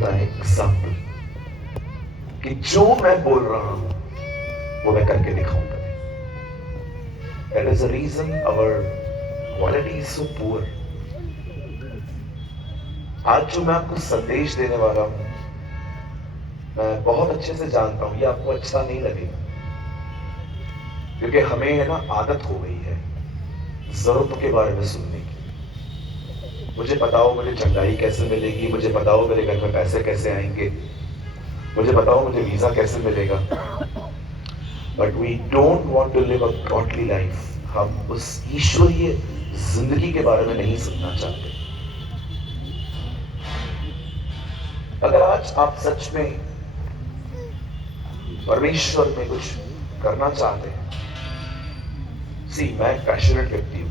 होता है एग्जाम्पल, कि जो मैं बोल रहा हूं वो मैं करके दिखाऊंगा। That is the reason our quality is so poor. आज जो मैं आपको संदेश देने वाला हूं, मैं बहुत अच्छे से जानता हूं ये आपको अच्छा नहीं लगेगा, क्योंकि हमें है ना आदत हो गई है जरूरतों के बारे में सुनने की। मुझे बताओ मुझे चंगाई कैसे मिलेगी, मुझे बताओ मेरे घर में पैसे कैसे आएंगे, मुझे बताओ मुझे वीजा कैसे मिलेगा। But we don't want to live a godly life. हम उस ईश्वरीय जिंदगी के बारे में नहीं सुनना चाहते। अगर आज आप सच में परमेश्वर में कुछ करना चाहते हैं, मैं पैशनेट व्यक्ति हूं,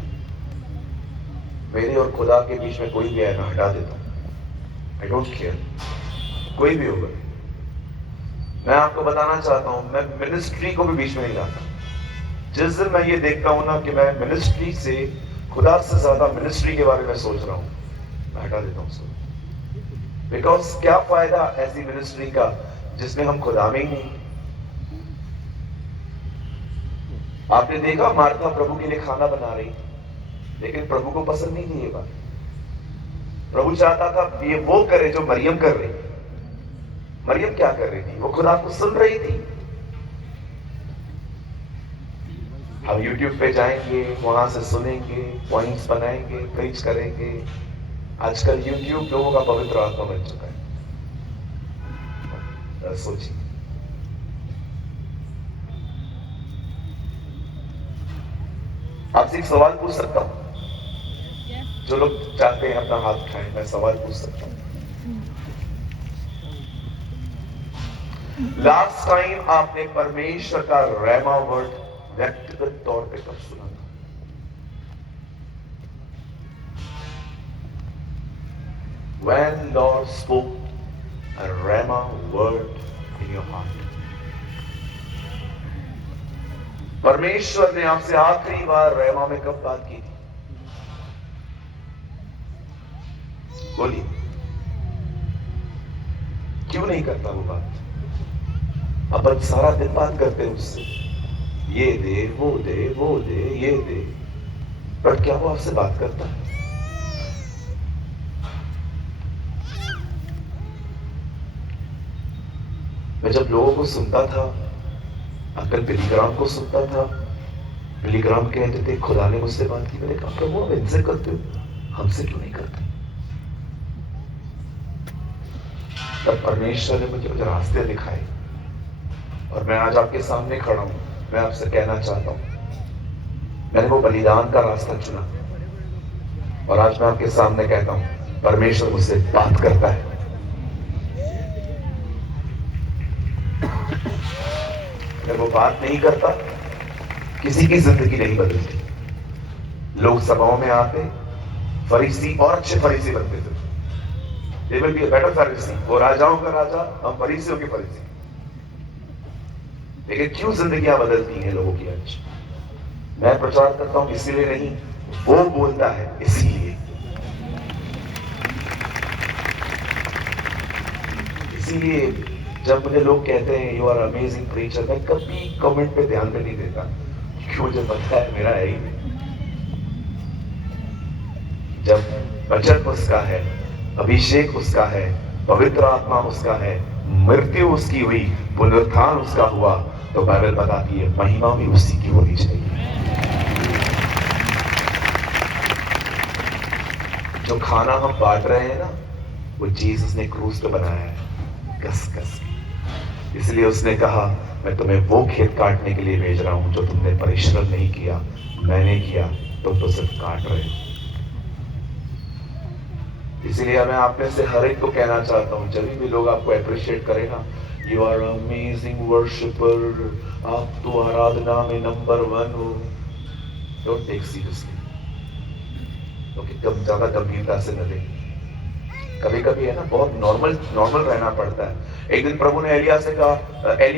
मेरे और खुदा के बीच में कोई भी है ना हटा देता हूं। आई डोंट केयर, कोई भी होगा। मैं आपको बताना चाहता हूं, मैं मिनिस्ट्री को भी बीच में नहीं लाता। जिस दिन मैं ये देखता हूं ना कि मैं मिनिस्ट्री से, खुदा से ज्यादा मिनिस्ट्री के बारे में सोच रहा हूं, मैं हटा देता हूं उसको। बिकॉज क्या फायदा ऐसी मिनिस्ट्री का जिसमें हम खुदा में ही नहीं। आपने देखा मार्था प्रभु के लिए खाना बना रही, लेकिन प्रभु को पसंद नहीं थी ये बात। प्रभु चाहता था ये वो करे जो मरियम कर रही। मरियम क्या कर रही थी? वो खुदा को सुन रही थी। हम YouTube पे जाएंगे, वहां से सुनेंगे, पॉइंट्स बनाएंगे, प्रीच करेंगे। आजकल YouTube लोगों का पवित्र आत्मा बन चुका है। सोचिए, आपसे एक सवाल पूछ सकता हूं? जो लोग चाहते हैं अपना हाथ उठाएं, मैं सवाल पूछ सकता हूं। लास्ट टाइम आपने परमेश्वर का रैमा वर्ड व्यक्तिगत तौर पे कब सुना था? When Lord spoke a rhema word in your heart. परमेश्वर ने आपसे आखिरी बार रैमा में कब बात की थी? बोलिए, क्यों नहीं करता वो बात? अपन सारा दिन बात करते हैं उससे, ये दे वो दे वो दे ये दे, पर क्या वो आपसे बात करता है? मैं जब लोगों को सुनता था, अंकल बिलीग्राम को सुनता था, बिलीग्राम कहते थे खुदा ने मुझसे बात की। मैंने कहा प्रभु आप इनसे करते हो, हमसे क्यों नहीं करते? तब परमेश्वर ने मुझे रास्ते दिखाए, और मैं आज आपके सामने खड़ा हूं। मैं आपसे कहना चाहता हूं, मैंने वो बलिदान का रास्ता चुना, और आज मैं आपके सामने कहता हूं परमेश्वर मुझसे बात करता है। अगर वो बात नहीं करता, किसी की जिंदगी नहीं बदलती। लोग सभाओं में आते, फरीसी और अच्छे फरीसी बनते थे। They will be a better Pharisee। वो राजाओं का राजा, हम फरीसियों के फरीसी। लेकिन क्यों जिंदगियां बदलती हैं लोगों की आज? मैं प्रचार करता हूं इसीलिए नहीं, वो बोलता है इसीलिए। इसीलिए जब मुझे लोग कहते हैं यू आर अमेजिंग प्रीचर, मैं कभी कमेंट पे ध्यान भी नहीं देता, क्योंकि मुझे पता है मेरा है ही नहीं। जब वचन उसका है, अभिषेक उसका है, पवित्र आत्मा उसका है, मृत्यु उसकी हुई, पुनरुत्थान उसका हुआ, तो बाइबल बताती है महिमा भी उसी की होनी चाहिए। जो खाना हम बांट रहे हैं ना, वो जीसस ने क्रूस पे बनाया है, कस कस के। इसलिए उसने कहा मैं तुम्हें वो खेत काटने के लिए भेज रहा हूं जो तुमने परिश्रम नहीं किया, मैंने किया, तुम तो सिर्फ काट रहे हो। इसीलिए मैं आप में से हर एक को कहना चाहता हूं, जब भी लोग आपको अप्रिशिएट करें ना, यू आर अमेजिंग वर्शिपर, आप तो आराधना में नंबर 1 हो, डोंट टेक सीरियसली, क्योंकि कम ज्यादा गंभीरता से न ले। कभी कभी है ना बहुत नॉर्मल रहना पड़ता है। एक दिन प्रभु ने एलिया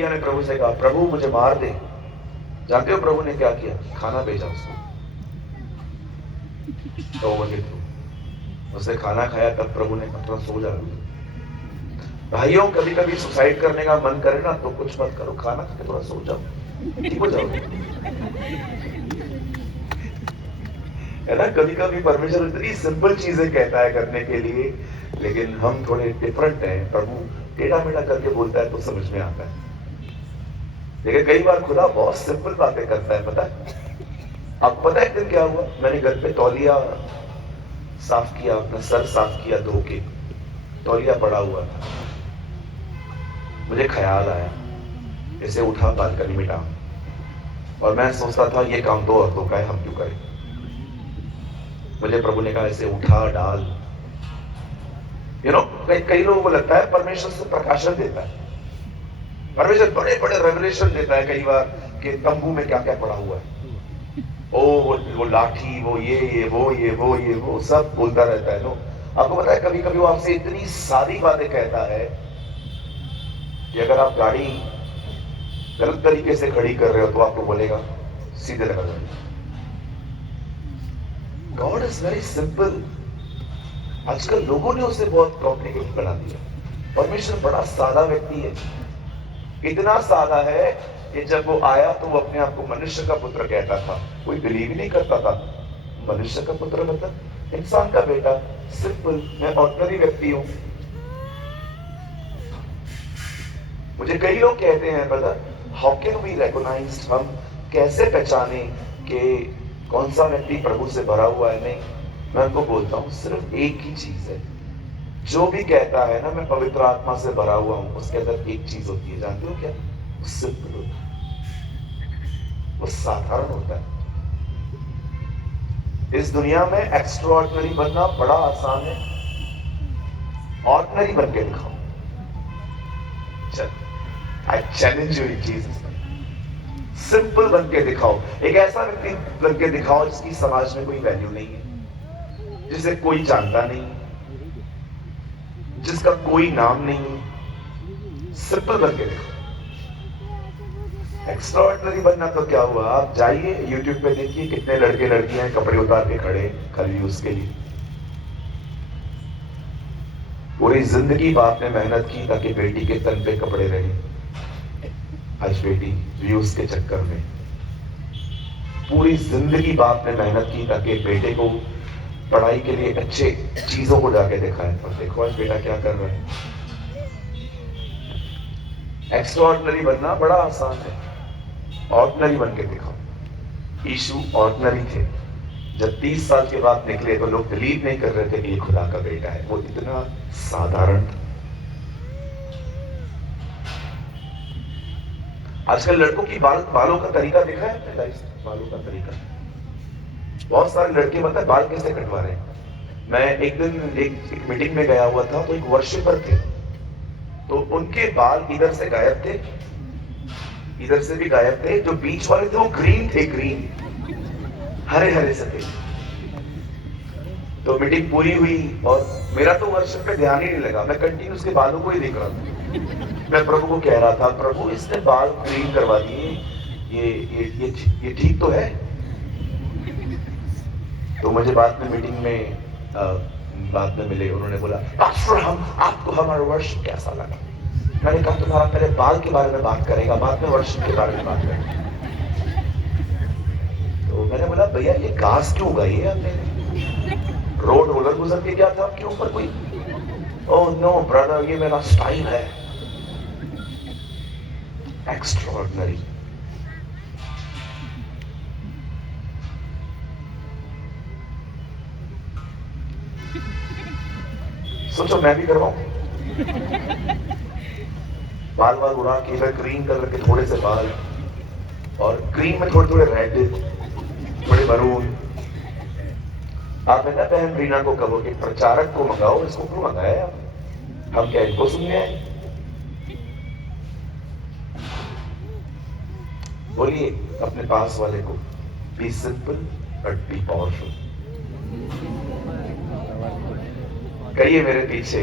ने प्रभु से कहा प्रभु मुझे मार दे। जानते हो प्रभु ने क्या किया? खाना भेजा उसको, तो वो उसने खाना खाया, तब प्रभु ने कहा सो जा। भाइयों, कभी कभी सुसाइड करने का मन करे ना तो कुछ मत करो, खाना खा के थोड़ा सो जाओ, ठीक हो जाओगे। है ना, कभी कभी परमेश्वर इतनी सिंपल चीजें कहता है करने के लिए, लेकिन हम थोड़े डिफरेंट हैं। प्रभु टेढ़ा मेढ़ा करके बोलता है तो समझ में आता है, लेकिन कई बार खुदा बहुत सिंपल बातें करता है। पता है, अब पता है एक दिन क्या हुआ, मैंने घर पे तौलिया साफ किया, अपना सर साफ किया, धो के तौलिया पड़ा हुआ था। मुझे ख्याल आया, इसे उठा बालकनी में डाल, और मैं सोचता था ये काम तो औरतों का है, हम क्यों करें। मुझे प्रभु ने कहा इसे उठा डाल। कई लोगों को लगता है परमेश्वर से प्रकाशन देता है, परमेश्वर बड़े बड़े रेवलेशन देता है कई बार कि तंबू में क्या क्या पड़ा हुआ है। ओ वो लाठी, वो ये वो सब बोलता रहता है। नो, आपको पता है कभी कभी वो आपसे इतनी सारी बातें कहता है कि अगर आप गाड़ी गलत तरीके से खड़ी कर रहे हो तो आपको बोलेगा सीधे लगा जाए। God is very simple. आजकल लोगों ने उसे बहुत कॉम्प्लिकेटेड बना दिया। परमेश्वर बड़ा सादा व्यक्ति है, इतना सादा है कि जब वो आया तो वो अपने आप को मनुष्य का पुत्र कहता था। कोई बिलीव ही नहीं करता था। मनुष्य का पुत्र मतलब इंसान का बेटा, सिंपल, मैं ऑर्डिनरी व्यक्ति हूं। मुझे कई लोग कहते हैं brother, how can we recognise, हम कैसे पहचाने कि कौन सा व्यक्ति प्रभु से भरा हुआ है। नहीं, मैं उनको बोलता हूं सिर्फ एक ही चीज है। जो भी कहता है ना मैं पवित्र आत्मा से भरा हुआ हूं, उसके अंदर एक चीज होती है, जानते हो क्या? सिंपल होता है, वो साधारण होता है। इस दुनिया में एक्स्ट्राऑर्डिनरी बनना बड़ा आसान है, ऑर्डिनरी बन के दिखाओ। चल, I challenge you in Jesus, simple बन के दिखाओ। एक ऐसा व्यक्ति बन के दिखाओ जिसकी समाज में कोई वैल्यू नहीं है, जिसे कोई जानता नहीं, जिसका कोई नाम नहीं। सिंपल बन के देखो। एक्स्ट्राऑर्डिनरी बनना तो क्या हुआ, आप जाइए यूट्यूब पे देखिए कितने लड़के लड़कियां कपड़े उतार के खड़े खाली व्यूज के लिए। पूरी जिंदगी बाप ने मेहनत की ताकि बेटी के तन पे कपड़े रहे, आज बेटी व्यूज के चक्कर में। पूरी जिंदगी बाप ने मेहनत की ताकि बेटे को पढ़ाई के लिए अच्छे चीजों को जाके दिखाए, और देखो आज बेटा क्या कर रहा है। एक्स्ट्राऑर्डिनरी बनना बड़ा आसान है, ऑर्डिनरी बन के दिखाओ। यीशु ऑर्डिनरी थे, जब 30 साल के बाद निकले तो लोग बिलीव नहीं कर रहे थे कि ये खुदा का बेटा है। वो इतना साधारण था। आजकल लड़कों की बालों का तरीका देखा है, बालों का तरीका। बहुत सारे लड़के मतलब बाल कैसे कटवा रहे हैं। मैं एक दिन एक मीटिंग में गया हुआ था, तो एक वर्शिपर थे, तो उनके बाल इधर से गायब थे, इधर से भी गायब थे। जो बीच वाले थे वो ग्रीन थे, ग्रीन, हरे हरे से थे। तो मीटिंग पूरी हुई और मेरा तो वर्शिप पे ध्यान ही नहीं लगा, मैं कंटिन्यू उसके बालों को ही देख रहा था। मैं प्रभु को कह रहा था, प्रभु इसने बाल ग्रीन करवा दिए, ये ठीक तो है? तो मुझे बाद में मीटिंग में बाद में मिले, उन्होंने बोला पास्टर आपको हमारा वर्शिप कैसा लगा? मैंने कहा तुम्हारा पहले बाल के बारे में बात करेगा, बाद में वर्शिप के बारे में बात करेगा। तो मैंने बोला भैया ये घास क्यों उगाई है आपने? रोड रोलर गुजर के गया था आपके ऊपर कोई? ओह नो ब्रदर, ये मेरा स्टाइल है। एक्स्ट्राऑर्डिनरी। सोचो मैं भी करवाऊं, बाल उड़ा के, फिर ग्रीन कलर के थोड़े से बाल, और ग्रीन में थोड़े थोड़े रेड, थोड़े मरून। आप है ना बहन रीना को कहो कि प्रचारक को मंगाओ, इसको क्यों मंगाया आप? हम क्या इनको सुनने आए? बोलिए अपने पास वाले को, be simple but be powerful. कहिए मेरे पीछे,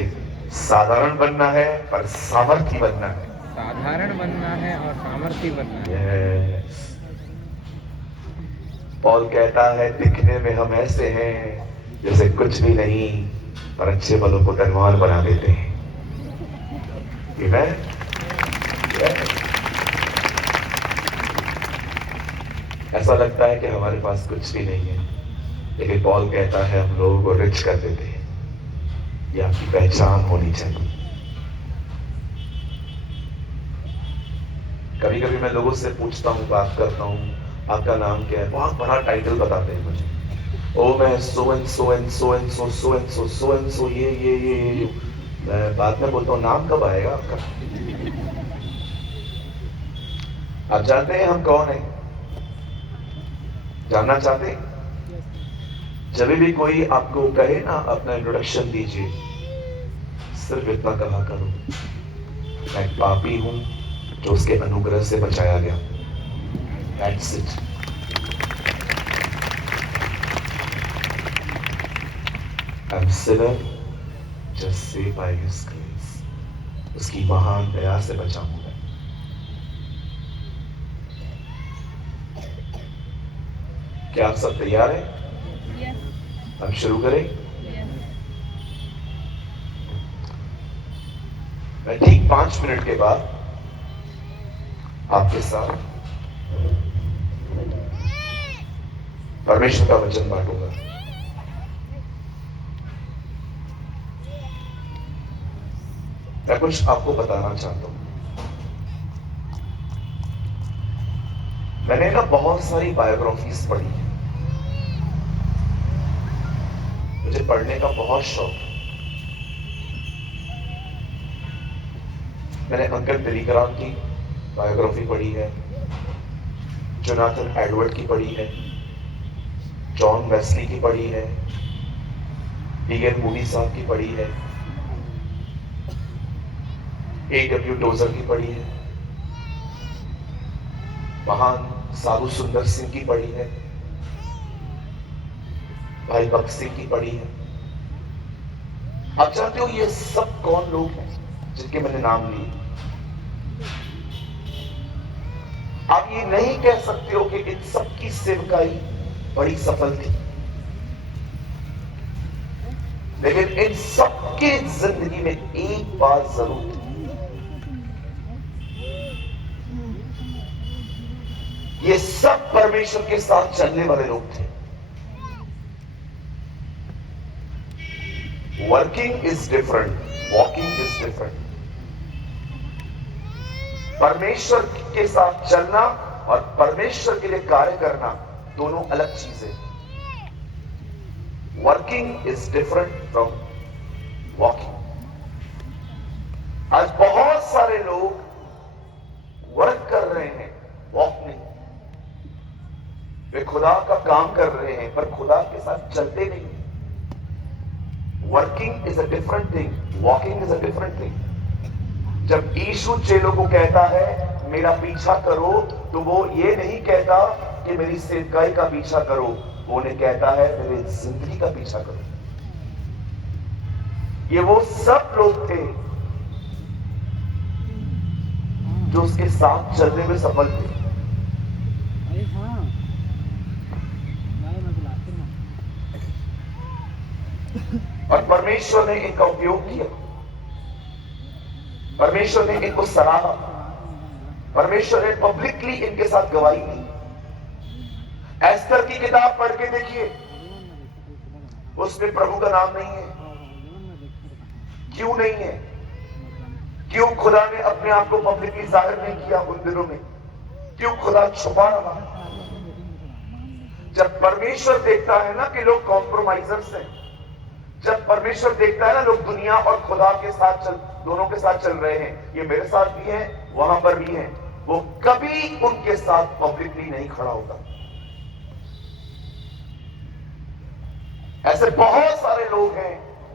साधारण बनना है पर सामर्थी बनना है। साधारण बनना है और सामर्थी बनना है। yes. पॉल कहता है दिखने में हम ऐसे हैं जैसे कुछ भी नहीं, पर अच्छे बलों को धनवान बना देते हैं। Amen? Yeah. ऐसा लगता है कि हमारे पास कुछ भी नहीं है, लेकिन पॉल कहता है हम लोगों को रिच कर देते हैं। ये आपकी पहचान होनी चाहिए। कभी कभी मैं लोगों से पूछता हूँ, बात करता हूँ, आपका नाम क्या है? बहुत बड़ा टाइटल बताते हैं मुझे। ओ मैं so and so and so and so so and so so and so ये। मैं बाद में बोलता हूँ नाम कब आएगा आपका? आप जानते हैं हम कौन है? जानना चाहते हैं? जब भी कोई आपको कहे ना अपना इंट्रोडक्शन दीजिए, सिर्फ इतना कहा करो, मैं एक पापी हूं जो उसके अनुग्रह से बचाया गया। That's it. I'm sinner just saved by His grace. उसकी महान दया से बचा हूं मैं। क्या आप सब तैयार हैं? Yes. हम शुरू करें? Yes. मैं ठीक 5 मिनट के बाद आपके साथ परमेश्वर का वचन बांटूंगा। मैं कुछ आपको बताना चाहता हूं। मैंने ना बहुत सारी बायोग्राफीज पढ़ी है, मुझे पढ़ने का बहुत शौक है। मैंने अंकल बिली ग्राहम की बायोग्राफी पढ़ी है, जोनाथन एडवर्ड की पढ़ी है, जॉन वेस्ली की पढ़ी है, डी.एल. मूडी साहब की पढ़ी है, A.W. टोजर की पढ़ी है, महान साधु सुंदर सिंह की पढ़ी है, भाई भक्त सिंह की पढ़ी है। आप जानते हो ये सब कौन लोग हैं जिनके मैंने नाम लिए? आप ये नहीं कह सकते हो कि इन सब की सेवकाई बड़ी सफल थी, लेकिन इन सबके जिंदगी में एक बात जरूर थी। ये सब परमेश्वर के साथ चलने वाले लोग थे। Working is different, walking is different. परमेश्वर के साथ चलना और परमेश्वर के लिए कार्य करना दोनों अलग चीजें। Working is different from walking. आज बहुत सारे लोग वर्क कर रहे हैं, वॉक नहीं। वे खुदा का काम कर रहे हैं पर खुदा के साथ चलते नहीं। Working is a different thing, walking is a different thing. जब यीशु चेलों को कहता है मेरा पीछा करो, तो वो ये नहीं कहता कि मेरी सेवकाई का पीछा करो, वो उन्हें कहता है मेरी जिंदगी का पीछा करो। ये वो सब लोग थे जो उसके साथ चलने में सफल थे। अरे हाँ, मैं बुलाते ना। और परमेश्वर ने इनका उपयोग किया, परमेश्वर ने इनको सराहा, परमेश्वर ने पब्लिकली इनके साथ गवाही दी। एस्तर की किताब पढ़ के देखिए, उसमें प्रभु का नाम नहीं है। क्यों नहीं है? क्यों खुदा ने अपने आप को पब्लिकली जाहिर नहीं किया उन दिनों में? क्यों खुदा छुपा रहा? जब परमेश्वर देखता है ना कि लोग कॉम्प्रोमाइजर्स हैं, जब परमेश्वर देखता है ना लोग दुनिया और खुदा के साथ दोनों के साथ चल रहे हैं, ये मेरे साथ भी है, वहां पर भी है, वो कभी उनके साथ पब्लिकली नहीं खड़ा होता। ऐसे बहुत सारे लोग हैं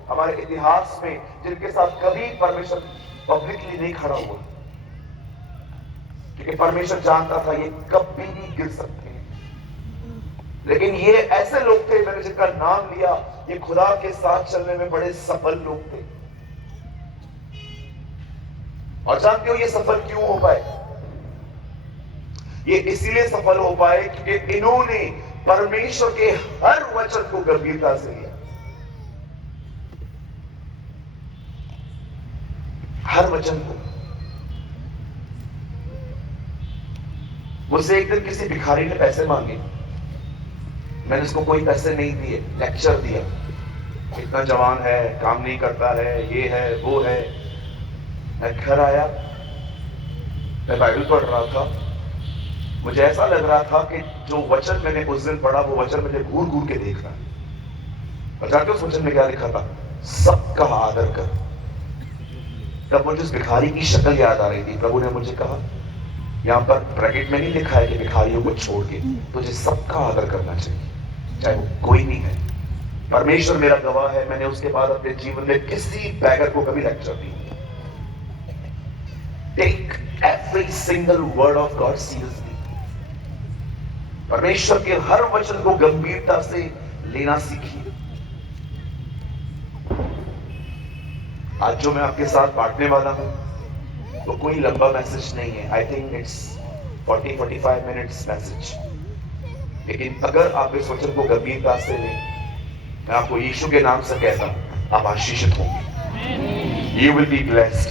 हमारे इतिहास में जिनके साथ कभी परमेश्वर पब्लिकली नहीं खड़ा हुआ, क्योंकि परमेश्वर जानता था ये कभी भी गिर सकते हैं। लेकिन ये ऐसे लोग थे, मैंने जिनका नाम लिया, ये खुदा के साथ चलने में बड़े सफल लोग थे। और जानते हो ये सफल क्यों हो पाए? ये इसीलिए सफल हो पाए क्योंकि इन्होंने परमेश्वर के हर वचन को गंभीरता से लिया। हर वचन को। मुझसे एक दिन किसी भिखारी ने पैसे मांगे, मैंने उसको कोई पैसे नहीं दिए, लेक्चर दिया, इतना जवान है, काम नहीं करता है, ये है वो है। मैं घर आया, मैं बाइबल पढ़ रहा था, मुझे ऐसा लग रहा था कि जो वचन मैंने उस दिन पढ़ा वो वचन मुझे घूर घूर के देख रहा है। और जानते हो उस वचन में क्या लिखा था? सबका आदर कर। तब मुझे उस भिखारी की शक्ल याद आ रही थी। प्रभु ने मुझे कहा, यहां पर ब्रैकेट में नहीं लिखा है कि भिखारियों को छोड़ के तुझे सबका आदर करना चाहिए, चाहे वो कोई भी है। परमेश्वर मेरा गवाह है, मैंने उसके बाद अपने जीवन में किसी बैगर को कभी लेक्चर नहीं दिया। Take every single word of God seriously. परमेश्वर के हर वचन को गंभीरता से लेना सीखिए। आज जो मैं आपके साथ बांटने वाला हूं वो कोई लंबा मैसेज नहीं है। I think it's 40-45 minutes message. लेकिन अगर आप इस वचन को गंभीरता से लें, मैं आपको यीशु के नाम से कहता हूं, आप आशीषित होंगे। You will be blessed.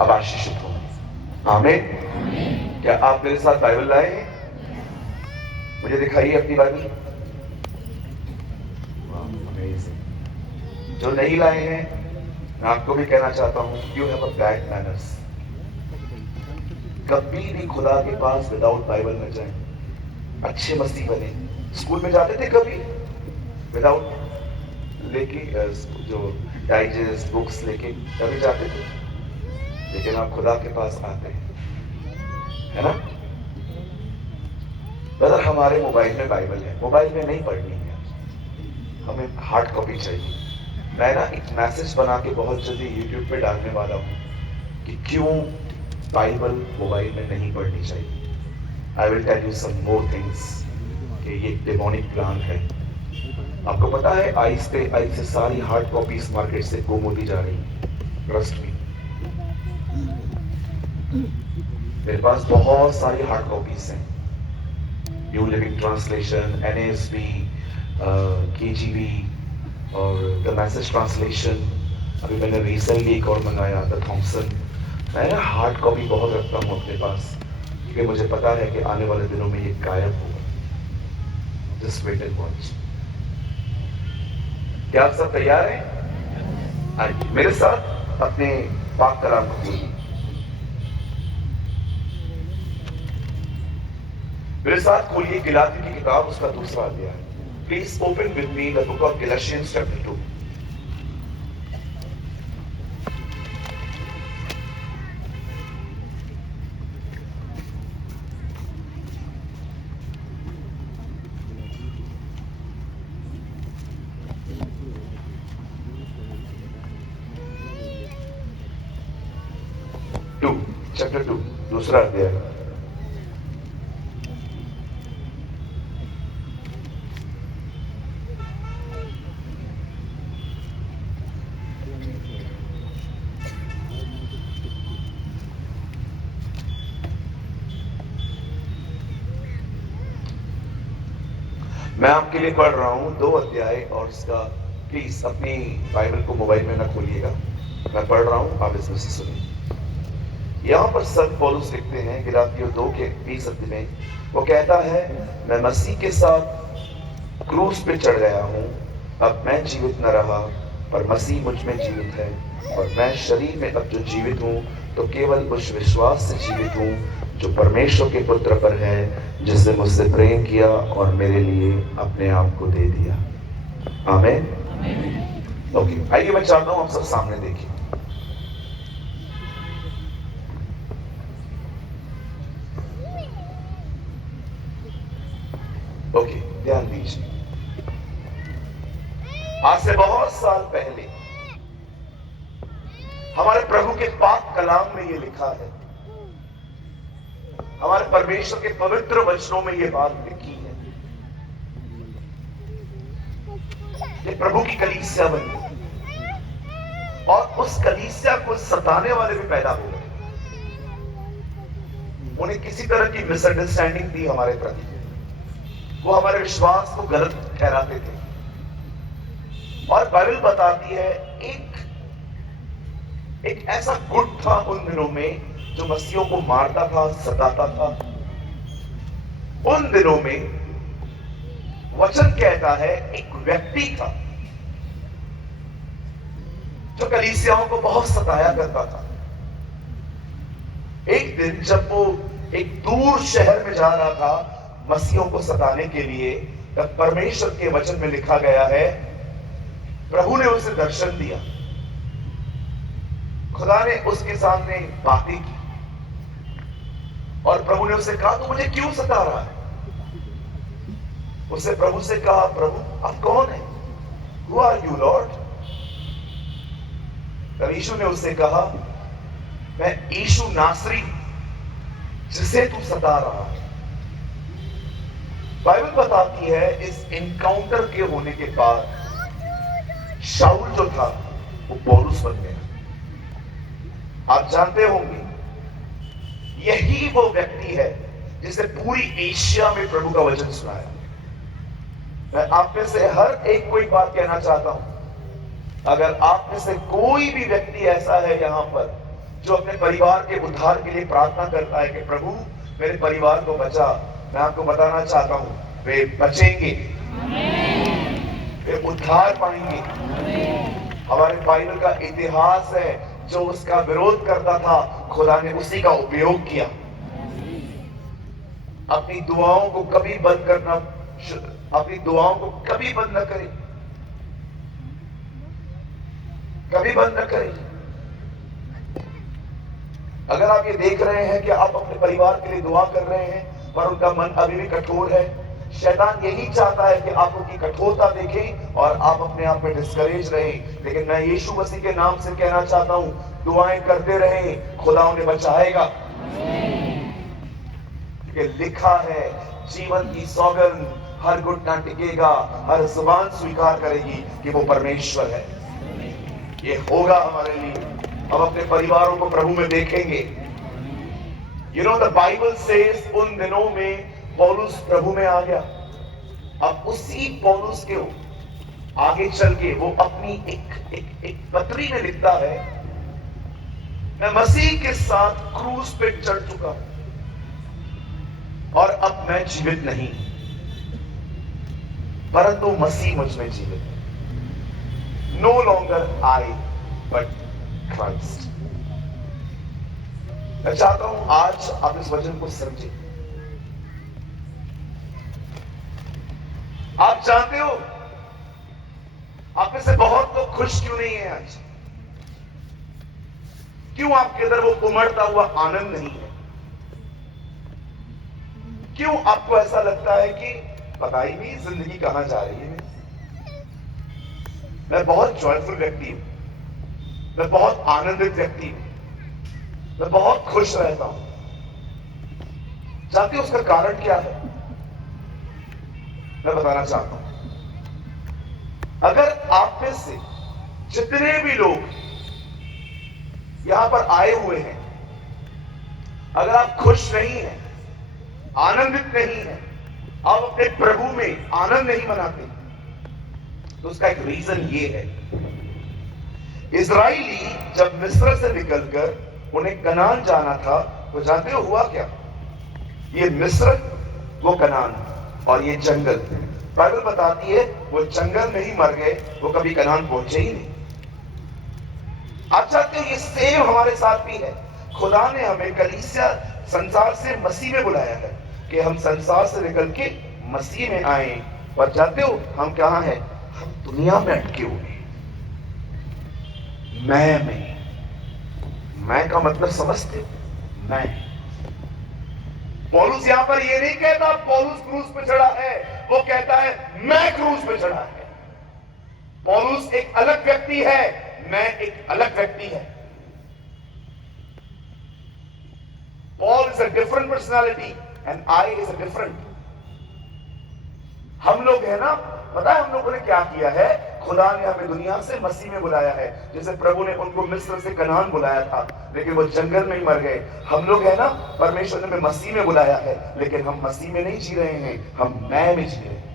आप आशीषित होंगे। आमीन। क्या आप मेरे साथ बाइबल लाए हैं? मुझे दिखाइए अपनी बाइबल। जो नहीं लाए हैं, मैं आपको भी कहना चाहता हूं, you have a bad manners. कभी भी खुदा के पास विदाउट बाइबल में जाएं। अच्छे मसीह बने। स्कूल में जाते थे कभी विदाउट लेके, जो डाइजेस्ट बुक्स लेके कभी जाते थे? लेकिन आप खुदा के पास आते हैं, है ना? ब्रदर, हमारे मोबाइल में बाइबल है, मोबाइल में नहीं पढ़नी है, हमें हार्ड कॉपी चाहिए। मैं ना एक मैसेज बना के बहुत जल्दी यूट्यूब पे डालने वाला हूं कि क्यों बाइबल मोबाइल में नहीं पढ़नी चाहिए। I will tell you some more things कि ये डेमोनिक प्लान है। आपको पता है आहिस्ते आहिस्ते सारी हार्ड कॉपीज मार्केट से गुम होती जा रही है। ट्रस्ट मी, मेरे पास बहुत सारी हार्ड कॉपीज हैं। New living translation, NASB, KJV और द मैसेज ट्रांसलेशन। अभी मैंने रिसेंटली एक और मंगाया, द थॉमसन। मैं ना हार्ड कॉपी बहुत रखता हूँ अपने पास, क्योंकि मुझे पता है कि आने वाले दिनों में ये गायब होगा। Just wait and watch. क्या आप सब तैयार हैं? आइए मेरे साथ अपने पाक कलाम को खोलिए। मेरे साथ खोलिए गलाती की किताब, उसका दूसरा अध्याय। Please open with me the book of Galatians chapter 2। Chapter 2 दूसरा अध्याय। मैं आपके लिए पढ़ रहा हूं 2 अध्याय और इसका, प्लीज अपनी बाइबल को मोबाइल में ना खोलिएगा, मैं पढ़ रहा हूं, आप इसमें से सुनिए। यहां पर संत पौलुस लिखते हैं गलातियों 2 के 20 में, वो कहता है, मैं मसीह के साथ क्रूस पे चढ़ गया हूं। अब मैं जीवित न रहा, पर मसीह मुझ में जीवित है, और मैं शरीर में अब जो जीवित हूं तो केवल उस विश्वास से जीवित हूं जो परमेश्वर के पुत्र पर है, जिसने मुझसे प्रेम किया और मेरे लिए अपने आप को दे दिया। आमीन। ओके, आइए मैं चाहता हूं आप सब सामने देखिए। ओके, ध्यान दीजिए। आज से बहुत साल पहले हमारे प्रभु के पाक कलाम में ये लिखा है, हमारे परमेश्वर के पवित्र वचनों में ये बात लिखी है कि प्रभु की कलीसिया बनी और उस कलीसिया को सताने वाले भी पैदा हो गए। उन्हें किसी तरह की मिसअंडरस्टैंडिंग थी हमारे प्रति, वो हमारे विश्वास को गलत ठहराते थे। और बाइबल बताती है एक ऐसा गुट था उन दिनों में जो मसीहों को मारता था, सताता था। उन दिनों में वचन कहता है एक व्यक्ति था जो कलीसियाओं को बहुत सताया करता था। एक दिन जब वो एक दूर शहर में जा रहा था मसीहों को सताने के लिए, तब परमेश्वर के वचन में लिखा गया है, प्रभु ने उसे दर्शन दिया। खुदा ने उसके सामने बातें की और प्रभु ने उसे कहा, तू मुझे क्यों सता रहा है? उसने प्रभु से कहा, प्रभु आप कौन है? Who are you, Lord? तब यीशु ने उससे कहा, मैं यीशु नासरी जिसे तू सता रहा है। बाइबल बताती है इस एनकाउंटर के होने के बाद शाऊल जो था वो पौलुस बन गया। आप जानते होंगे यही वो व्यक्ति है जिसे पूरी एशिया में प्रभु का वचन सुनाया। मैं आप में से हर एक को एक बात कहना चाहता हूं, अगर आप में से कोई भी व्यक्ति ऐसा है यहां पर जो अपने परिवार के उद्धार के लिए प्रार्थना करता है कि प्रभु मेरे परिवार को बचा, मैं आपको बताना चाहता हूं वे बचेंगे, वे उद्धार पाएंगे। हमारे बाइबल का इतिहास है, जो उसका विरोध करता था खुदा ने उसी का उपयोग किया। अपनी दुआओं को कभी बंद करना, अपनी दुआओं को कभी बंद न करें, कभी बंद न करें। अगर आप ये देख रहे हैं कि आप अपने परिवार के लिए दुआ कर रहे हैं पर उनका मन अभी भी कठोर है, शैतान यही चाहता है कि आप उनकी कठोरता देखें और आप अपने आप में डिस्करेज रहें। लेकिन मैं यीशु मसीह के नाम से कहना चाहता हूं, दुआएं करते रहें, खुदा उन्हें बचाएगा। क्योंकि लिखा है, जीवन की सौगंध हर घुटना टिकेगा, हर जुबान स्वीकार करेगी कि वो परमेश्वर है। ये होगा हमारे लिए। हम अपने परिवारों को प्रभु में देखेंगे। You know the Bible says उन दिनों में पौलुस प्रभु में आ गया। अब उसी पौलुस के आगे चल के वो अपनी एक पत्री में लिखता है, मैं मसीह के साथ क्रूस पे चढ़ चुका हूं और अब मैं जीवित नहीं परंतु मसीह मुझ में जीवित है। No longer I but Christ. मैं चाहता हूं आज आप इस वचन को समझें। आप जानते हो आप में से बहुत लोग खुश क्यों नहीं है आज? क्यों आपके अंदर वो उमड़ता हुआ आनंद नहीं है? क्यों आपको ऐसा लगता है कि पता ही नहीं जिंदगी कहां जा रही है? मैं बहुत जॉयफुल व्यक्ति हूं, मैं बहुत आनंदित व्यक्ति हूं, मैं बहुत खुश रहता हूं। जानते हो उसका कारण क्या है? मैं बताना चाहता हूं। अगर आप में से जितने भी लोग यहां पर आए हुए हैं, अगर आप खुश नहीं हैं, आनंदित नहीं हैं, आप अपने प्रभु में आनंद नहीं मनाते, तो उसका एक रीजन ये है। इजराइली जब मिस्र से निकलकर उन्हें कनान जाना था, तो जानते हो हुआ क्या? ये मिस्र, वो कनान और ये जंगल। बाइबल बताती है वो जंगल में ही मर गए, वो कभी कनान पहुंचे ही नहीं। आप जानते हो ये सेम हमारे साथ भी है। खुदा ने हमें कलीसिया संसार से मसीह में बुलाया है कि हम संसार से निकल के मसीह में आए। और जानते हो हम कहां हैं? हम दुनिया में अटके हुए हैं। मैं का मतलब समझते हो? मैं। पौलुस यहां पर ये नहीं कहता पौलुस क्रूस पे चढ़ा है, वो कहता है मैं क्रूस पे चढ़ा है। पौलुस एक अलग व्यक्ति है, मैं एक अलग व्यक्ति है। Paul is a different personality and I is a different. हम लोग है ना, पता है हम लोगों ने क्या किया है? खुदा ने हमें दुनिया से मसीह में बुलाया है। जैसे प्रभु ने उनको मिस्र से कनान बुलाया था, लेकिन वो जंगल में ही मर गए। हम लोग है ना, परमेश्वर ने हमें मसीह में बुलाया है, लेकिन हम मसीह में नहीं जी रहे हैं, हम मैं में जी रहे हैं।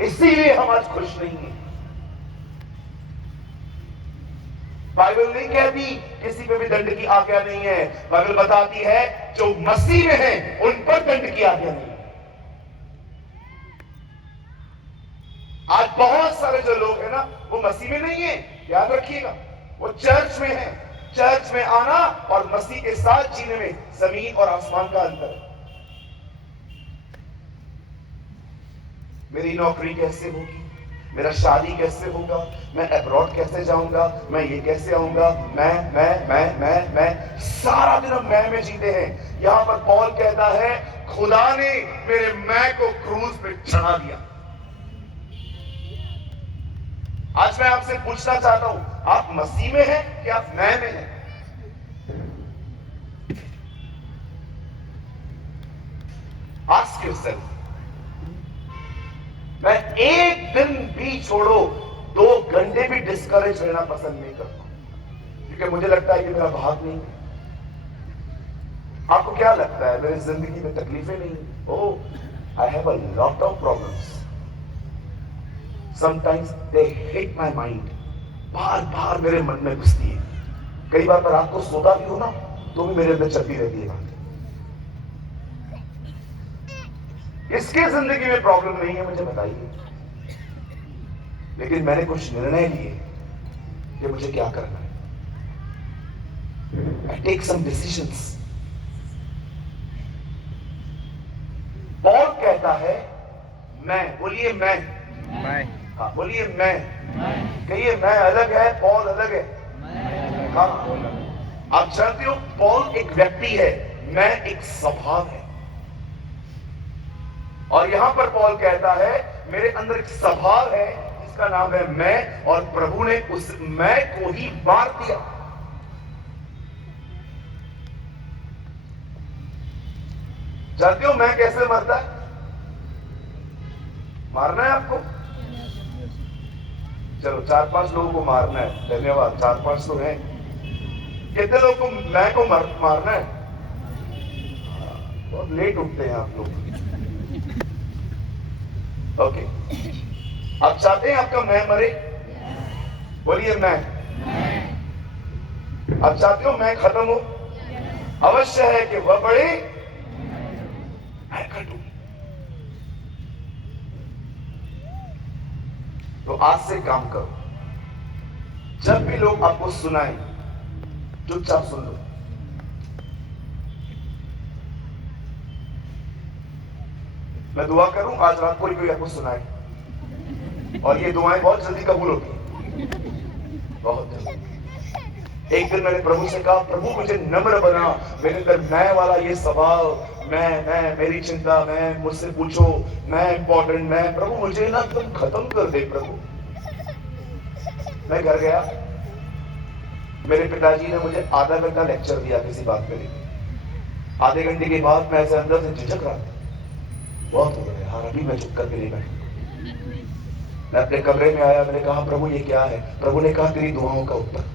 इसीलिए हम आज खुश नहीं हैं। बाइबल नहीं कहती किसी पे भी दंड की आज्ञा नहीं है। बाइबल बताती है जो मसीह में है उन पर दंड की आज्ञा नहीं है। आज बहुत सारे जो लोग हैं ना वो मसीह में नहीं है, याद रखिएगा, वो चर्च में है। चर्च में आना और मसीह के साथ जीने में जमीन और आसमान का अंतर है। मेरी नौकरी कैसे होगी, मेरा शादी कैसे होगा, मैं अब्रॉड कैसे जाऊंगा, मैं ये कैसे आऊंगा, मैं सारा दिन हम मैं में जीते हैं। यहां पर पौल कहता है खुदा ने मेरे मैं को क्रूज पे चढ़ा दिया। आज मैं आपसे पूछना चाहता हूं, आप मसीह में हैं कि आप मैं में हैं? Ask yourself. मैं एक दिन भी छोड़ो 2 घंटे भी डिस्करेज रहना पसंद नहीं करता, क्योंकि मुझे लगता है कि मेरा भाग नहीं है। आपको क्या लगता है मेरी जिंदगी में तकलीफें नहीं? Oh, I have a lot of problems. Sometimes they hit my mind, बार बार मेरे मन में घुसती है। कई बार मैं रात को सोता भी हूं ना तो भी मेरे अंदर चलती रहती है बात। इसके जिंदगी में प्रॉब्लम नहीं है मुझे बताइए, लेकिन मैंने कुछ निर्णय लिए कि मुझे क्या करना है। I take some decisions. Paul कहता है मैं, बोलिए मैं, हाँ बोलिए मैं, कहिए मैं अलग है, पौल अलग है। हाँ, आप जानते हो पौल एक व्यक्ति है, मैं एक स्वभाव है। और यहां पर पौल कहता है मेरे अंदर एक स्वभाव है जिसका नाम है मैं, और प्रभु ने उस मैं को ही मार दिया। जानते हो मैं कैसे मरता है? मारना है आपको? चलो 4-5 लोगों को मारना है, धन्यवाद, 4-5 तो हैं। कितने लोगों को मैं को मारना है? बहुत लेट उठते हैं आप लोग। ओके, आप चाहते हैं आपका मैं मरे? बोलिए मैं। आप चाहते हो मैं खत्म हो? अवश्य है कि वह बड़े मैं घटूं। तो आज से काम करो, जब भी लोग आपको सुनाएं चुपचाप सुन लो। मैं दुआ करूं आज रात को कोई आपको सुनाए, और ये दुआएं बहुत जल्दी कबूल होती हैं, बहुत जल्दी। एक दिन मैंने प्रभु से कहा, प्रभु मुझे नम्र बना, मेरे अंदर मैं वाला ये स्वभाव, मैं मेरी चिंता, मैं, मुझसे पूछो, मैं इंपॉर्टेंट, मैं, प्रभु मुझे ना तुम खत्म कर दे प्रभु। मैं घर गया, मेरे पिताजी ने मुझे आधा घंटा लेक्चर दिया किसी बात पे लेके। आधे घंटे के बाद मैं ऐसे अंदर से झिझक रहा था, बहुत हो गया यार, अभी मैं चुप करके नहीं बैठा। मैं अपने कमरे में आया, मैंने कहा प्रभु ये क्या है? प्रभु ने कहा तेरी दुआओं का उत्तर।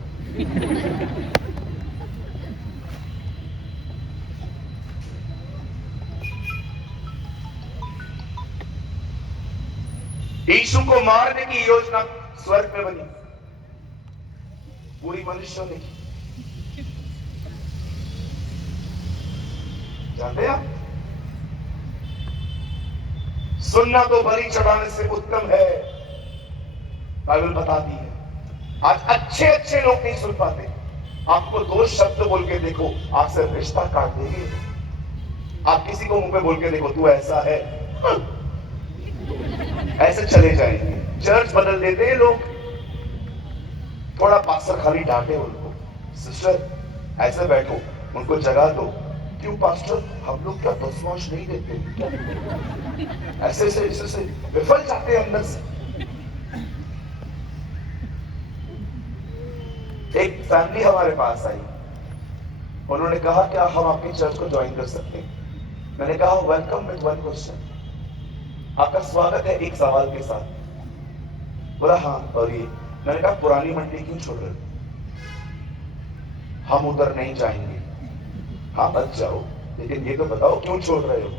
यीशु को मारने की योजना स्वर्ग में बनी, पूरी मनुष्यों ने की। जानते हैं आप, सुनना तो बलि चढ़ाने से उत्तम है, बाइबल बताती है। आज अच्छे अच्छे लोग नहीं सुन पाते। आपको 2 शब्द बोल के देखो, आपसे रिश्ता काट देंगे। आप किसी को मुंह पे बोल के देखो तू ऐसा है, ऐसे चले जाएंगे। चर्च बदल देते हैं लोग, थोड़ा पास्टर खाली डांटे उनको, सिस्टर ऐसे बैठो, उनको जगह दो। क्यों पास्टर, हम लोग क्या बदमाश नहीं देते क्या? ऐसे से विफल जाते हैं अंदर से। एक फैमिली हमारे पास आई, उन्होंने कहा क्या हम आपके चर्च को ज्वाइन कर सकते हैं? मैंने कहा वेलकम विद 1 क्वेश्चन, आपका स्वागत है एक सवाल के साथ। बोला हाँ, और ये? मैंने कहा पुरानी मंडी क्यों छोड़ रहे हो? हम उधर नहीं जाएंगे। हाँ मत जाओ, लेकिन ये तो बताओ क्यों छोड़ रहे हो?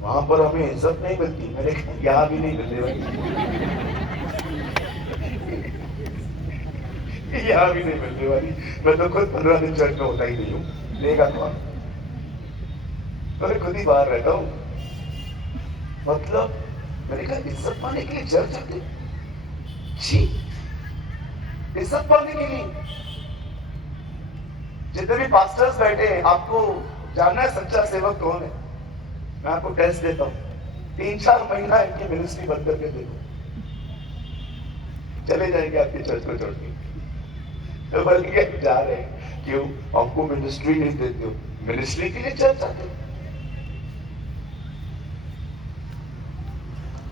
वहां पर हमें इज्जत नहीं मिलती। मैंने कहा यहां भी नहीं मिलने वाली। यहाँ भी नहीं मिलने वाली। मैं तो खुद 15 दिन चर्च में होता ही नहीं हूँ, लेगा कौन? मैं खुद ही बाहर रहता हूँ। मतलब मैंने कहा इज्जत पाने के लिए चर्च आते? छी, इज्जत पाने के लिए। जितने भी पास्टर्स बैठे हैं, आपको जानना है सच्चा सेवक कौन है? मैं आपको टेस्ट देता हूँ, 3-4 महीना इनकी मिनिस्ट्री बंद करके देखो, चले जाएंगे आपके चर्च को छोड़ के। तो बल्कि आप जा रहे हैं, क्यों? आपको मिनिस्ट्री नहीं देते हो, मिनिस्ट्री के लिए चर्च आते हो।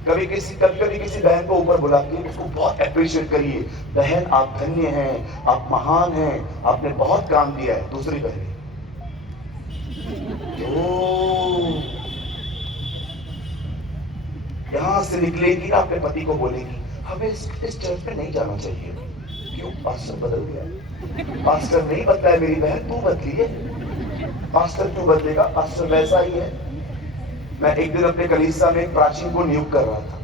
कभी किसी बहन को ऊपर बुला के उसको बहुत अप्रिशिएट करिए, बहन आप धन्य हैं, आप महान हैं, आपने बहुत काम दिया है। दूसरी बहन यहां से निकलेगी ना, अपने पति को बोलेगी हमें इस चर्च में नहीं जाना चाहिए। क्यों? पास्टर बदल गया। पास्टर नहीं बदला है मेरी बहन, तू बदली है। पास्टर क्यों बदलेगा? पास्टर वैसा ही है। मैं एक दिन अपने कलीसिया में एक प्राचीन को नियुक्त कर रहा था।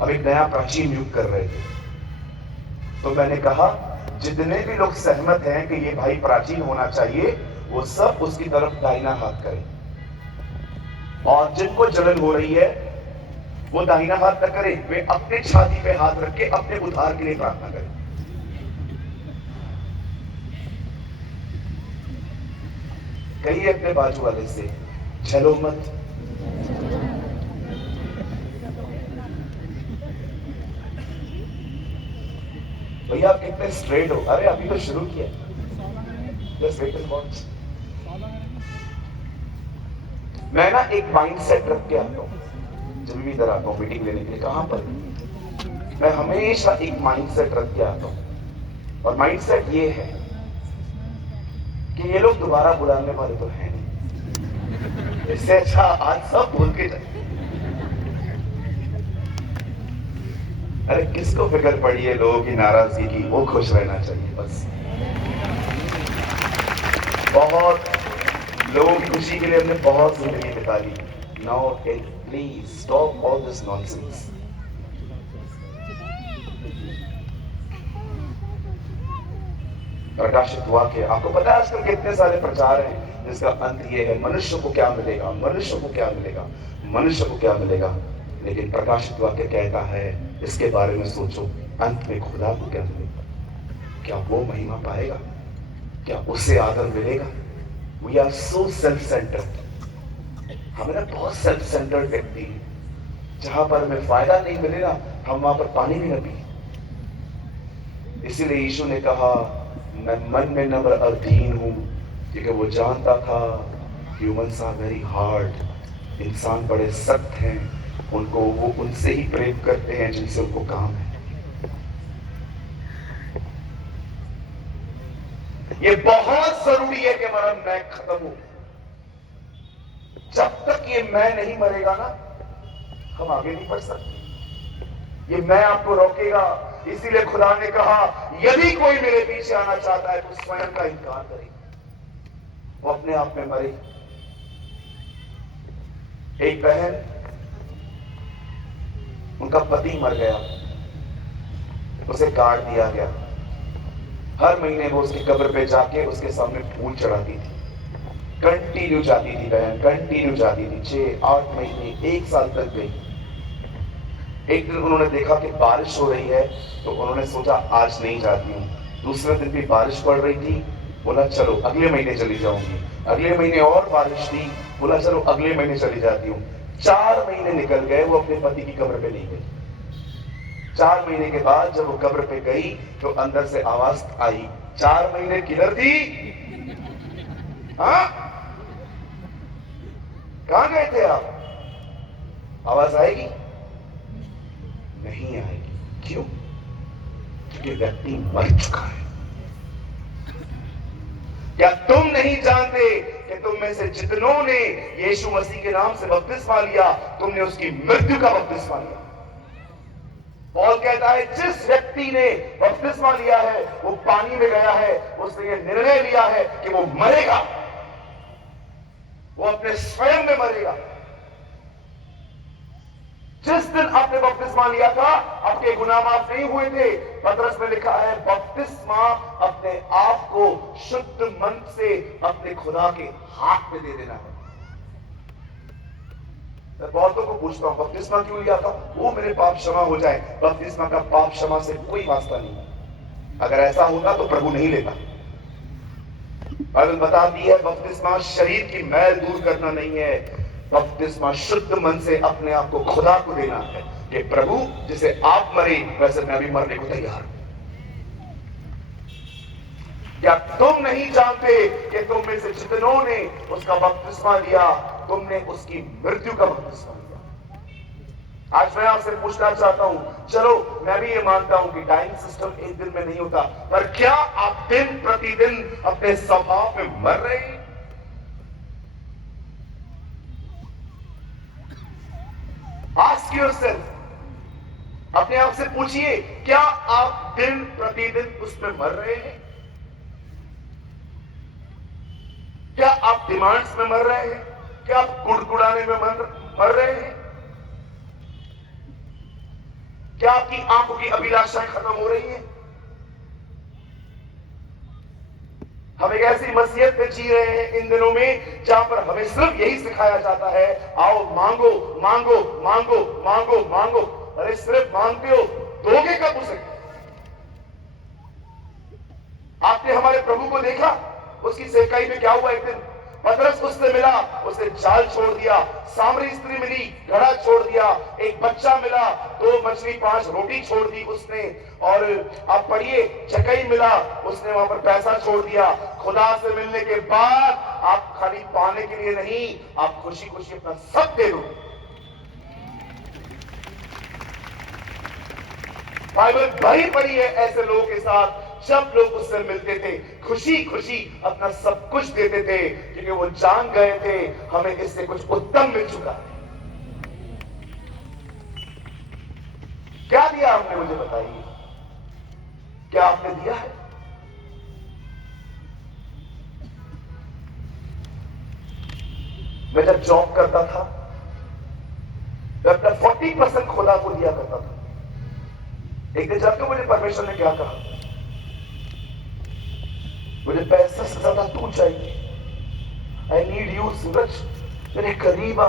हम एक नया प्राचीन नियुक्त कर रहे थे। तो मैंने कहा जितने भी लोग सहमत हैं कि ये भाई प्राचीन होना चाहिए, वो सब उसकी तरफ दाहिना हाथ करें, और जिनको जलन हो रही है वो दाहिना हाथ न करें, वे अपने छाती पे हाथ रख के अपने उद्धार के लिए प्रार्थना करें। कहिए अपने बाजू वाले से, चलो मत। भैया आप कितने स्ट्रेट हो? अरे अभी तो शुरू किया। Just wait and watch. मैं ना एक माइंडसेट रख के आता हूं जब भी इधर आता हूं मीटिंग लेने के लिए। कहां पर? मैं हमेशा एक माइंडसेट रख के आता हूं, और माइंडसेट ये है कि ये लोग दोबारा बुलाने वाले तो हैं नहीं, इससे अच्छा आज सब बोल के जाए। अरे किसको फिक्र पड़ी है लोगों की नाराजगी की? वो खुश रहना चाहिए बस। बहुत लोगों की खुशी के लिए हमने बहुत जिंदगी बिता ली। Now please stop all this nonsense. प्रकाशित वाक्य, आपको पता है आजकल कितने सारे प्रचार हैं जिसका अंत ये है, मनुष्य को क्या मिलेगा, मनुष्य को क्या मिलेगा, मनुष्य को क्या मिलेगा। लेकिन प्रकाशित वाक्य कहता है इसके बारे में सोचो, अंत में खुदा को क्या मिलेगा? क्या वो महिमा पाएगा? क्या उससे आदर मिलेगा? We are so self centred. हमारा बहुत सेल्फ सेंटर्ड व्यक्ति है। जहां पर हमें फायदा नहीं मिले ना, हम वहां पर पानी भी न पिए। इसीलिए यीशु ने कहा मैं मन में नम्र और दीन हूं, क्योंकि वो जानता था ह्यूमन्स आर वेरी हार्ड, इंसान बड़े सख्त हैं, उनको वो उनसे ही प्रेम करते हैं जिनसे उनको काम है। ये बहुत जरूरी है कि हमारा मैं खत्म हो। जब तक ये मैं नहीं मरेगा ना, हम आगे नहीं बढ़ सकते। ये मैं आपको रोकेगा। इसीलिए खुदा ने कहा यदि कोई मेरे पीछे आना चाहता है तो स्वयं का इनकार करे, वो अपने आप में मरे। एक बहन, उनका पति मर गया, उसे काट दिया गया। हर महीने वो उसकी कब्र पे जाके उसके सामने फूल चढ़ाती थी। कंटिन्यू जाती थी बहन, कंटिन्यू जाती थी। 6-8 महीने, 1 साल तक गई। एक दिन उन्होंने देखा कि बारिश हो रही है, तो उन्होंने सोचा आज नहीं जाती हूँ। दूसरे दिन भी बारिश पड़ रही थी, बोला चलो अगले महीने चली जाऊंगी। अगले महीने और बारिश थी, बोला चलो अगले महीने चली जाती हूँ। 4 महीने निकल गए, वो अपने पति की कब्र पे नहीं गई। 4 महीने के बाद जब वो कब्र पे गई तो अंदर से आवाज आई, 4 महीने किधर थी? हाँ, कहां गए थे आप? आवाज आएगी? नहीं आएगी। क्यों? क्योंकि व्यक्ति मर चुका है। क्या तुम नहीं जानते कि तुम में से जितनों ने यीशु मसीह के नाम से बपतिस्मा लिया, तुमने उसकी मृत्यु का बपतिस्मा लिया। पौल कहता है जिस व्यक्ति ने बपतिस्मा लिया है, वो पानी में गया है, उसने ये निर्णय लिया है कि वो मरेगा, वो अपने स्वयं में मरेगा। जिस दिन आपने बपतिस्मा लिया था आपके गुनाह माफ नहीं हुए थे। पतरस में लिखा है बपतिस्मा अपने आप को शुद्ध मन से अपने खुदा के हाथ में दे देना है। मैं बहुतों को पूछता हूं बपतिस्मा क्यों लिया था? वो मेरे पाप क्षमा हो जाए। बपतिस्मा का पाप क्षमा से कोई वास्ता नहीं। अगर ऐसा होता तो प्रभु नहीं लेता। बाइबल बताती है बपतिस्मा शरीर की मैल दूर करना नहीं है, बपतिस्मा शुद्ध मन से अपने आप को खुदा को देना है कि प्रभु जिसे आप मरे वैसे मैं भी मरने को तैयार हूं। क्या तुम नहीं जानते कि तुम में से जितनों ने उसका बपतिस्मा लिया तुमने उसकी मृत्यु का बपतिस्मा लिया? आज मैं आपसे पूछना चाहता हूं, चलो मैं भी ये मानता हूं कि टाइम सिस्टम एक दिन में नहीं होता, पर क्या आप दिन प्रतिदिन अपने स्वभाव में मर रहे हैं? आस्क योरसेल्फ, अपने आप से पूछिए, क्या आप दिन प्रतिदिन उसमें मर रहे हैं? क्या आप डिमांड्स में मर रहे हैं? क्या आप गुड़गुड़ाने में मर रहे हैं? क्या आपकी आंखों की अभिलाषाएं खत्म हो रही हैं? हम एक ऐसी मसीहत में जी रहे हैं इन दिनों में जहां पर हमें सिर्फ यही सिखाया जाता है, आओ मांगो मांगो मांगो मांगो मांगो। अरे सिर्फ मांगते हो, दोगे कब उसे? आपने हमारे प्रभु को देखा, उसकी सेवकाई में क्या हुआ? एक दिन पतरस उससे मिला, उसने जाल छोड़ दिया। सामरी स्त्री मिली, घड़ा छोड़ दिया। एक बच्चा मिला, 2 मछली 5 रोटी छोड़ दी उसने। और आप पढ़िए, जकई मिला, उसने वहां पर पैसा छोड़ दिया। खुदा से मिलने के बाद आप खाली पाने के लिए नहीं, आप खुशी खुशी अपना सब दे दो। बाइबल भरी पड़ी है ऐसे लोगों के साथ, जब लोग उससे मिलते थे खुशी खुशी अपना सब कुछ देते थे, क्योंकि वो जान गए थे हमें इससे कुछ उत्तम मिल चुका है। क्या दिया आपने? मुझे बताइए, क्या आपने दिया है? मैं जब जॉब करता था मैं अपना 40% खुदा को दिया करता था। एक दिन जाके मुझे परमेश्वर ने क्या कहा, मुझे पैसे से ज्यादा तू चाहिए। आई नीड यू सूरज, मेरे करीब आ।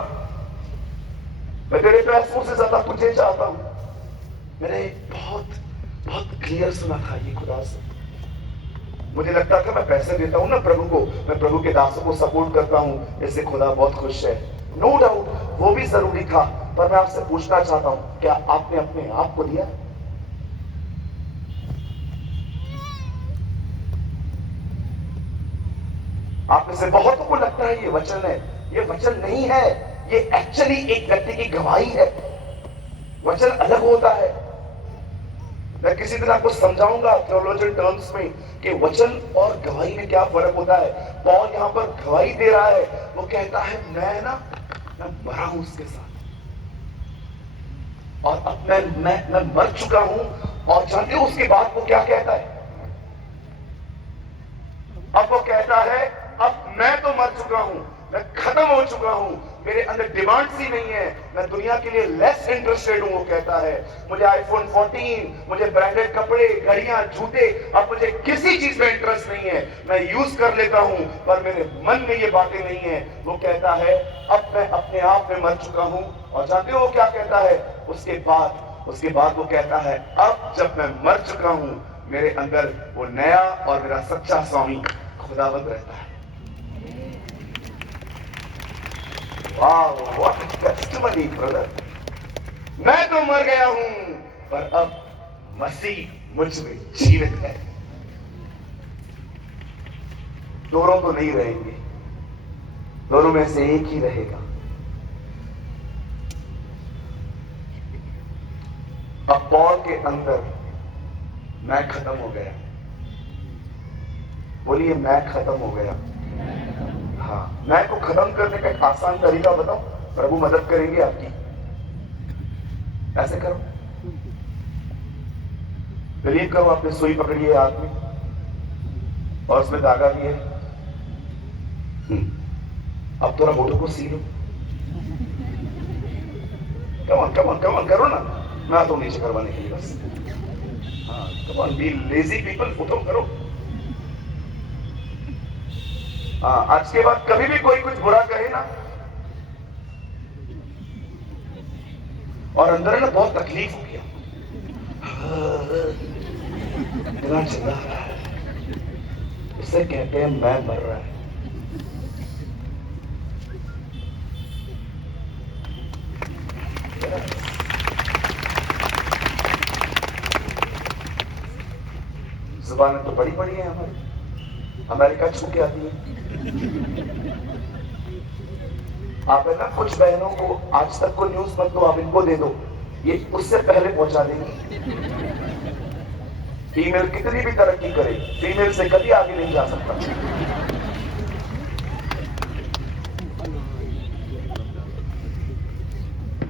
मैं तेरे पैसों से ज्यादा तुझे चाहता हूं। मैंने बहुत बहुत क्लियर सुना था ये खुदा से। मुझे लगता था मैं पैसे देता हूं ना प्रभु को, मैं प्रभु के दासों को सपोर्ट करता हूं, इससे खुदा बहुत खुश है। नो डाउट वो भी जरूरी था, पर मैं आपसे पूछना चाहता हूं, क्या आपने अपने आप को दिया? आप में से बहुतों को लगता है ये वचन है, ये वचन नहीं है, ये एक्चुअली एक व्यक्ति की गवाही है। वचन अलग होता है। मैं किसी दिन आपको समझाऊंगा थियोलॉजिकल टर्म्स में कि वचन और गवाही में क्या फर्क होता है। पौल यहां पर गवाही दे रहा है, वो कहता है मैं मरा हूं उसके साथ, और अब मैं मर चुका हूं। और जानते हो उसके बाद वो क्या कहता है? अब वो कहता है अब मैं तो मर चुका हूं, मैं खत्म हो चुका हूं, मेरे अंदर डिमांड्स ही नहीं है, मैं दुनिया के लिए लेस इंटरेस्टेड हूं। वो कहता है मुझे आईफोन 14, मुझे ब्रांडेड कपड़े, घड़ियां, जूते, अब मुझे किसी चीज में इंटरेस्ट नहीं है। मैं यूज कर लेता हूं, पर मेरे मन में ये बातें नहीं है। वो कहता है अब मैं अपने आप में मर चुका हूं। और जानते हो वो क्या कहता है? उसके बाद वो कहता है अब जब मैं मर चुका हूं, मेरे अंदर वो नया और मेरा सच्चा स्वामी खुदावंद रहता है। वाह, व्हाट टेस्टिमनी ब्रदर। मैं तो मर गया हूं, पर अब मसीह मुझ में जीवित है। दोनों तो नहीं रहेंगे, दोनों में से एक ही रहेगा। अब पौल के अंदर मैं खत्म हो गया। बोलिए मैं खत्म हो गया। हाँ, मैं को खत्म करने का एक आसान तरीका बताओ, प्रभु मदद करेंगे आपकी। ऐसे करो, बिलीव करो, आपने सुई पकड़ी है हाथ में और उसमें धागा भी है। अब थोड़ा होठों को सी लो, कम ऑन करो ना, मैं आता हूं नीचे करवाने के लिए बस। हाँ come on, be lazy people, उठो करो। हाँ आज के बाद कभी भी कोई कुछ बुरा कहे ना, और अंदर ना बहुत तकलीफ हो गया, इतना चिल्ला रहा है, इसे कहते हैं मैं मर रहा है। जुबानें तो बड़ी बड़ी हैं हमारी, अमेरिका छू के आती है। आप है ना कुछ बहनों को आज तक को न्यूज मत दो, आप इनको दे दो, ये उससे पहले पहुंचा देंगे। फीमेल कितनी भी तरक्की करे, फीमेल से कभी आगे नहीं जा सकता।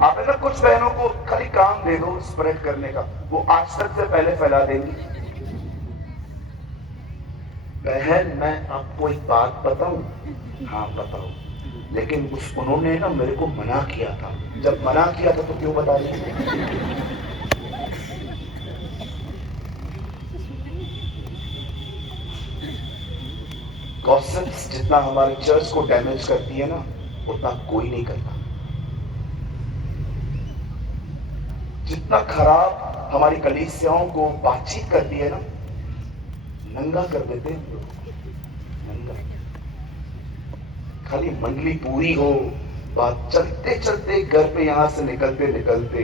आप है ना कुछ बहनों को खाली काम दे दो स्प्रेड करने का, वो आज तक से पहले फैला देंगी। बहन मैं आपको एक बात बताऊं, हाँ बताओ, लेकिन उन्होंने ना मेरे को मना किया था, जब मना किया था तो क्यों बता रही है? गॉसिप्स जितना हमारे चर्च को डैमेज करती है ना, उतना कोई नहीं करता। जितना खराब हमारी कलीसियाओं को बातचीत करती है ना, नंगा कर देते हैं हम लोग, नंगा। खाली मंडली पूरी हो, बात चलते चलते घर पे यहां से निकलते निकलते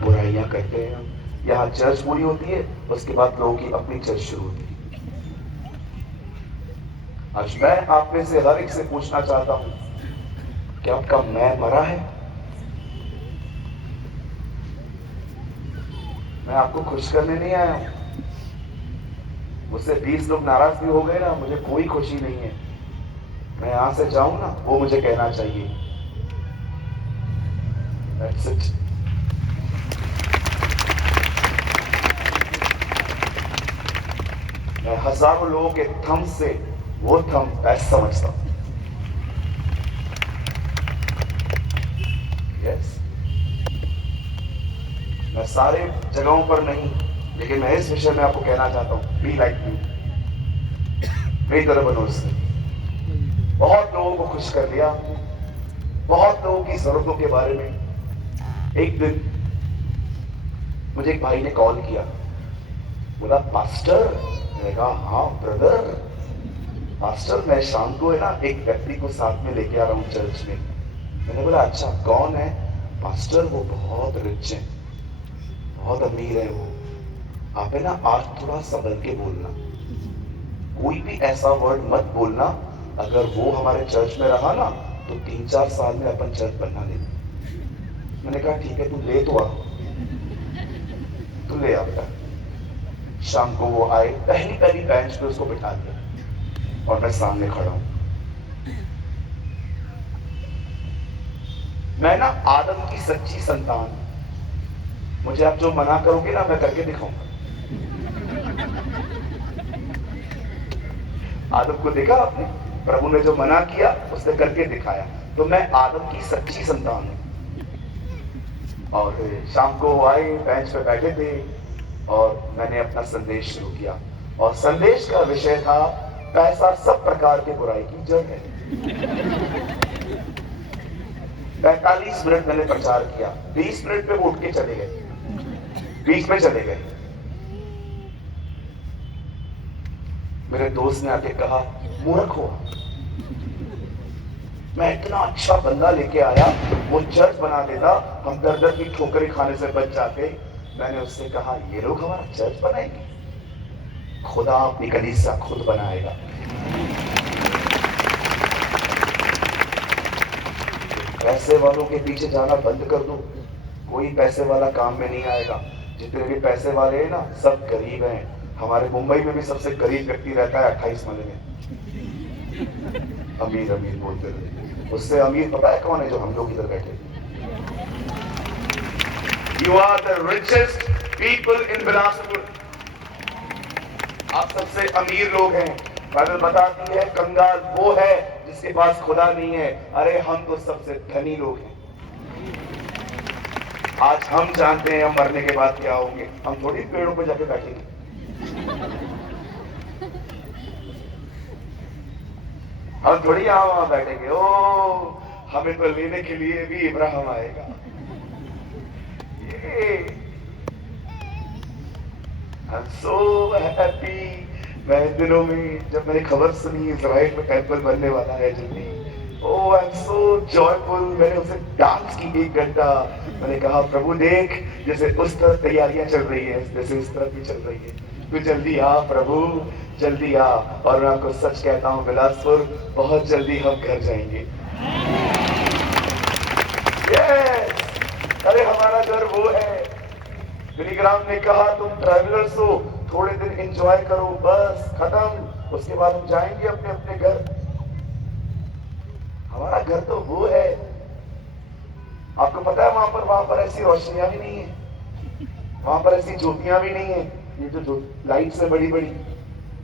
बुराइयां करते हैं हम। यहाँ चर्च पूरी होती है, उसके बाद लोगों की अपनी चर्च शुरू होती है। आज मैं आप में से हर एक से पूछना चाहता हूं कि आपका मैं मरा है? मैं आपको खुश करने नहीं आया हूं। मुझसे 20 लोग नाराज भी हो गए ना, मुझे कोई खुशी नहीं है। मैं यहां से जाऊं ना, वो मुझे कहना चाहिए That's it. मैं हजारों लोगों के थंब से वो थंब बेस्ट समझता हूं। Yes. मैं सारे जगहों पर नहीं, लेकिन मैं इस विषय में आपको कहना चाहता हूं, बी लाइक मी, मेरी तरह बनो उससे। बहुत लोगों को खुश कर लिया, बहुत लोगों की जरूरतों के बारे में। एक दिन मुझे एक भाई ने कॉल किया, बोला पास्टर। मैंने कहा हाँ ब्रदर, पास्टर मैं शाम को है ना एक व्यक्ति को साथ में लेके आ रहा हूँ चर्च में। मैंने बोला अच्छा कौन है? पास्टर वो बहुत रिच है, बहुत अमीर है वो। आप है ना आज थोड़ा संभल के बोलना, कोई भी ऐसा वर्ड मत बोलना, अगर वो हमारे चर्च में रहा ना तो 3-4 साल में अपन चर्च बनना देंगे। मैंने कहा ठीक है, तू ले तो आ, तू ले आ बेटा। शाम को वो आए, पहली बेंच पे उसको बिठा दिया और मैं सामने खड़ा हूं। मैं ना आदम की सच्ची संतान, मुझे आप जो मना करोगे ना मैं करके दिखाऊंगा। आदम को देखा आपने, प्रभु ने जो मना किया उसने करके दिखाया। तो मैं आदम की सच्ची संतान हूं। और शाम को आए, बेंच पे बैठे थे और मैंने अपना संदेश शुरू किया और संदेश का विषय था पैसा सब प्रकार के बुराई की जड़ है। 45 मिनट मैंने प्रचार किया, 20 मिनट पे वो उठ के चले गए, बीच में चले गए। मेरे दोस्त ने आके कहा मूर्ख हो, मैं इतना अच्छा बंदा लेके आया, वो चर्च बना देता, हम दर की ठोकरें खाने से बच जाते। मैंने उससे कहा ये लोग हमारा चर्च बनाएंगे? खुदा अपनी कलीसिया खुद बनाएगा। पैसे वालों के पीछे जाना बंद कर दो, कोई पैसे वाला काम में नहीं आएगा। जितने भी पैसे वाले हैं ना सब गरीब हैं। हमारे मुंबई में भी सबसे गरीब व्यक्ति रहता है 28 माले में, अमीर अमीर बोलते रहते। उससे अमीर पता है कौन है? जो हम लोग इधर बैठे। You are the richest people in Bilaspur. आप सबसे अमीर लोग हैं। बाइबल बताती है कंगाल वो है जिसके पास खुदा नहीं है। अरे हम तो सबसे धनी लोग हैं। आज हम जानते हैं हम मरने के बाद क्या होंगे। हम थोड़ी पेड़ों पर जाके बैठेंगे। हम थोड़ी यहां वहां बैठेंगे। ओ हमें तो लेने के लिए भी इब्राहिम आएगा। ये आई एम सो हैप्पी। मैं इन दिनों में जब मैंने खबर सुनी इजराइल में टेंपल बनने वाला है जल्दी, ओ आई एम सो जॉयफुल। मैंने उसे डांस की 1 घंटा। मैंने कहा प्रभु देख, जैसे उस तरफ तैयारियां चल रही है जैसे इस तरफ भी चल रही है। तू जल्दी आ प्रभु, जल्दी आ। और मैं आपको सच कहता हूं बिलासपुर, बहुत जल्दी हम घर जाएंगे। यस, अरे हमारा घर वो है। बिलीग्राम ने कहा तुम ट्रैवलर्स हो, थोड़े दिन एंजॉय करो, बस खत्म, उसके बाद हम जाएंगे अपने अपने घर। हमारा घर तो वो है। आपको पता है वहां पर ऐसी रोशनियां भी नहीं है, वहां पर ऐसी ज्योतियां भी नहीं है। ये जो लाइट्स है बड़ी बड़ी,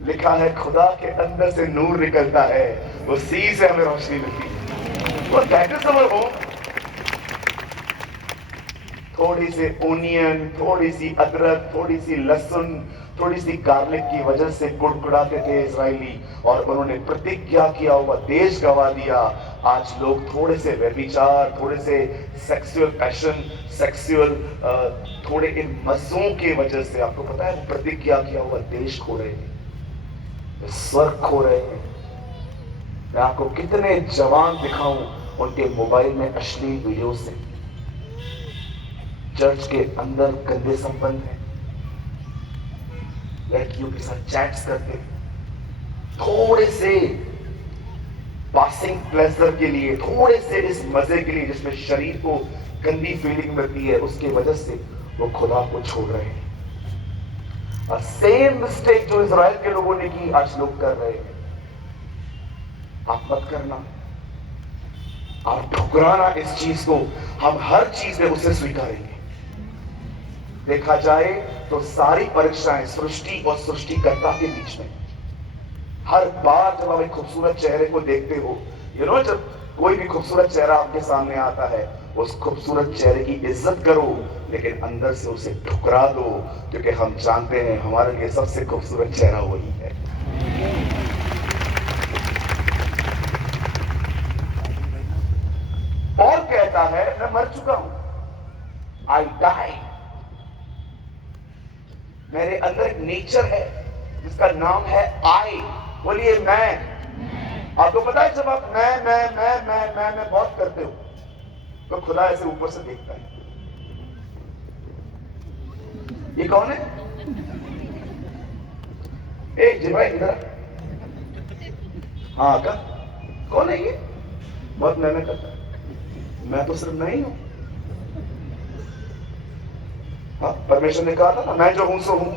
लिखा है खुदा के अंदर से नूर निकलता है, उसी से हमें रोशनी मिलती है। वो दैट इज आवर होम। थोड़ी सी ओनियन, थोड़ी सी अदरक, थोड़ी सी लहसुन, थोड़ी सी गार्लिक की वजह से कुड़कुड़ाते थे इजरायली, और उन्होंने प्रतिज्ञा किया हुआ देश गंवा दिया। आज लोग थोड़े से व्यभिचार, थोड़े से सेक्सुअल पैशन, सेक्सुअल थोड़े इन मजों की वजह से, आपको पता है, प्रतिज्ञा किया हुआ देश खो रहे हैं, स्वर्ग खो रहे हैं। मैं आपको कितने जवान दिखाऊं उनके मोबाइल में अश्लील वीडियो से, चर्च के अंदर गंदे संबंध हैं, लड़कियों के साथ चैट्स करते, थोड़े से पासिंग प्लेजर के लिए, थोड़े से इस मजे के लिए जिसमें शरीर को गंदी फीलिंग मिलती है, उसकी वजह से वो खुदा को छोड़ रहे हैं। और सेम मिस्टेक जो इजराइल के लोगों ने की आज लोग कर रहे हैं। आप मत करना, आप ठुकराना इस चीज को। हम हर चीज में उसे स्वीकारेंगे। देखा जाए तो सारी परीक्षाएं सृष्टि और सृष्टिकर्ता के बीच में। हर बार जब आप एक खूबसूरत चेहरे को देखते हो, जब कोई भी खूबसूरत चेहरा आपके सामने आता है, उस खूबसूरत चेहरे की इज्जत करो, लेकिन अंदर से उसे ठुकरा दो, क्योंकि हम जानते हैं हमारे लिए सबसे खूबसूरत चेहरा वही है। और कहता है मैं मर चुका हूं, आई डाई। मेरे अंदर एक नेचर है जिसका नाम है आई। बोलिए मैं। आपको पता है जब आप मैं बहुत करते हो तो खुदा ऐसे ऊपर से देखता है, ये कौन है? ए जी भाई इधर। हाँ का कौन है ये? बहुत मैं करता है। मैं तो सिर्फ नहीं हूं। हाँ, परमेश्वर ने कहा था ना, मैं जो हूं सो हूं।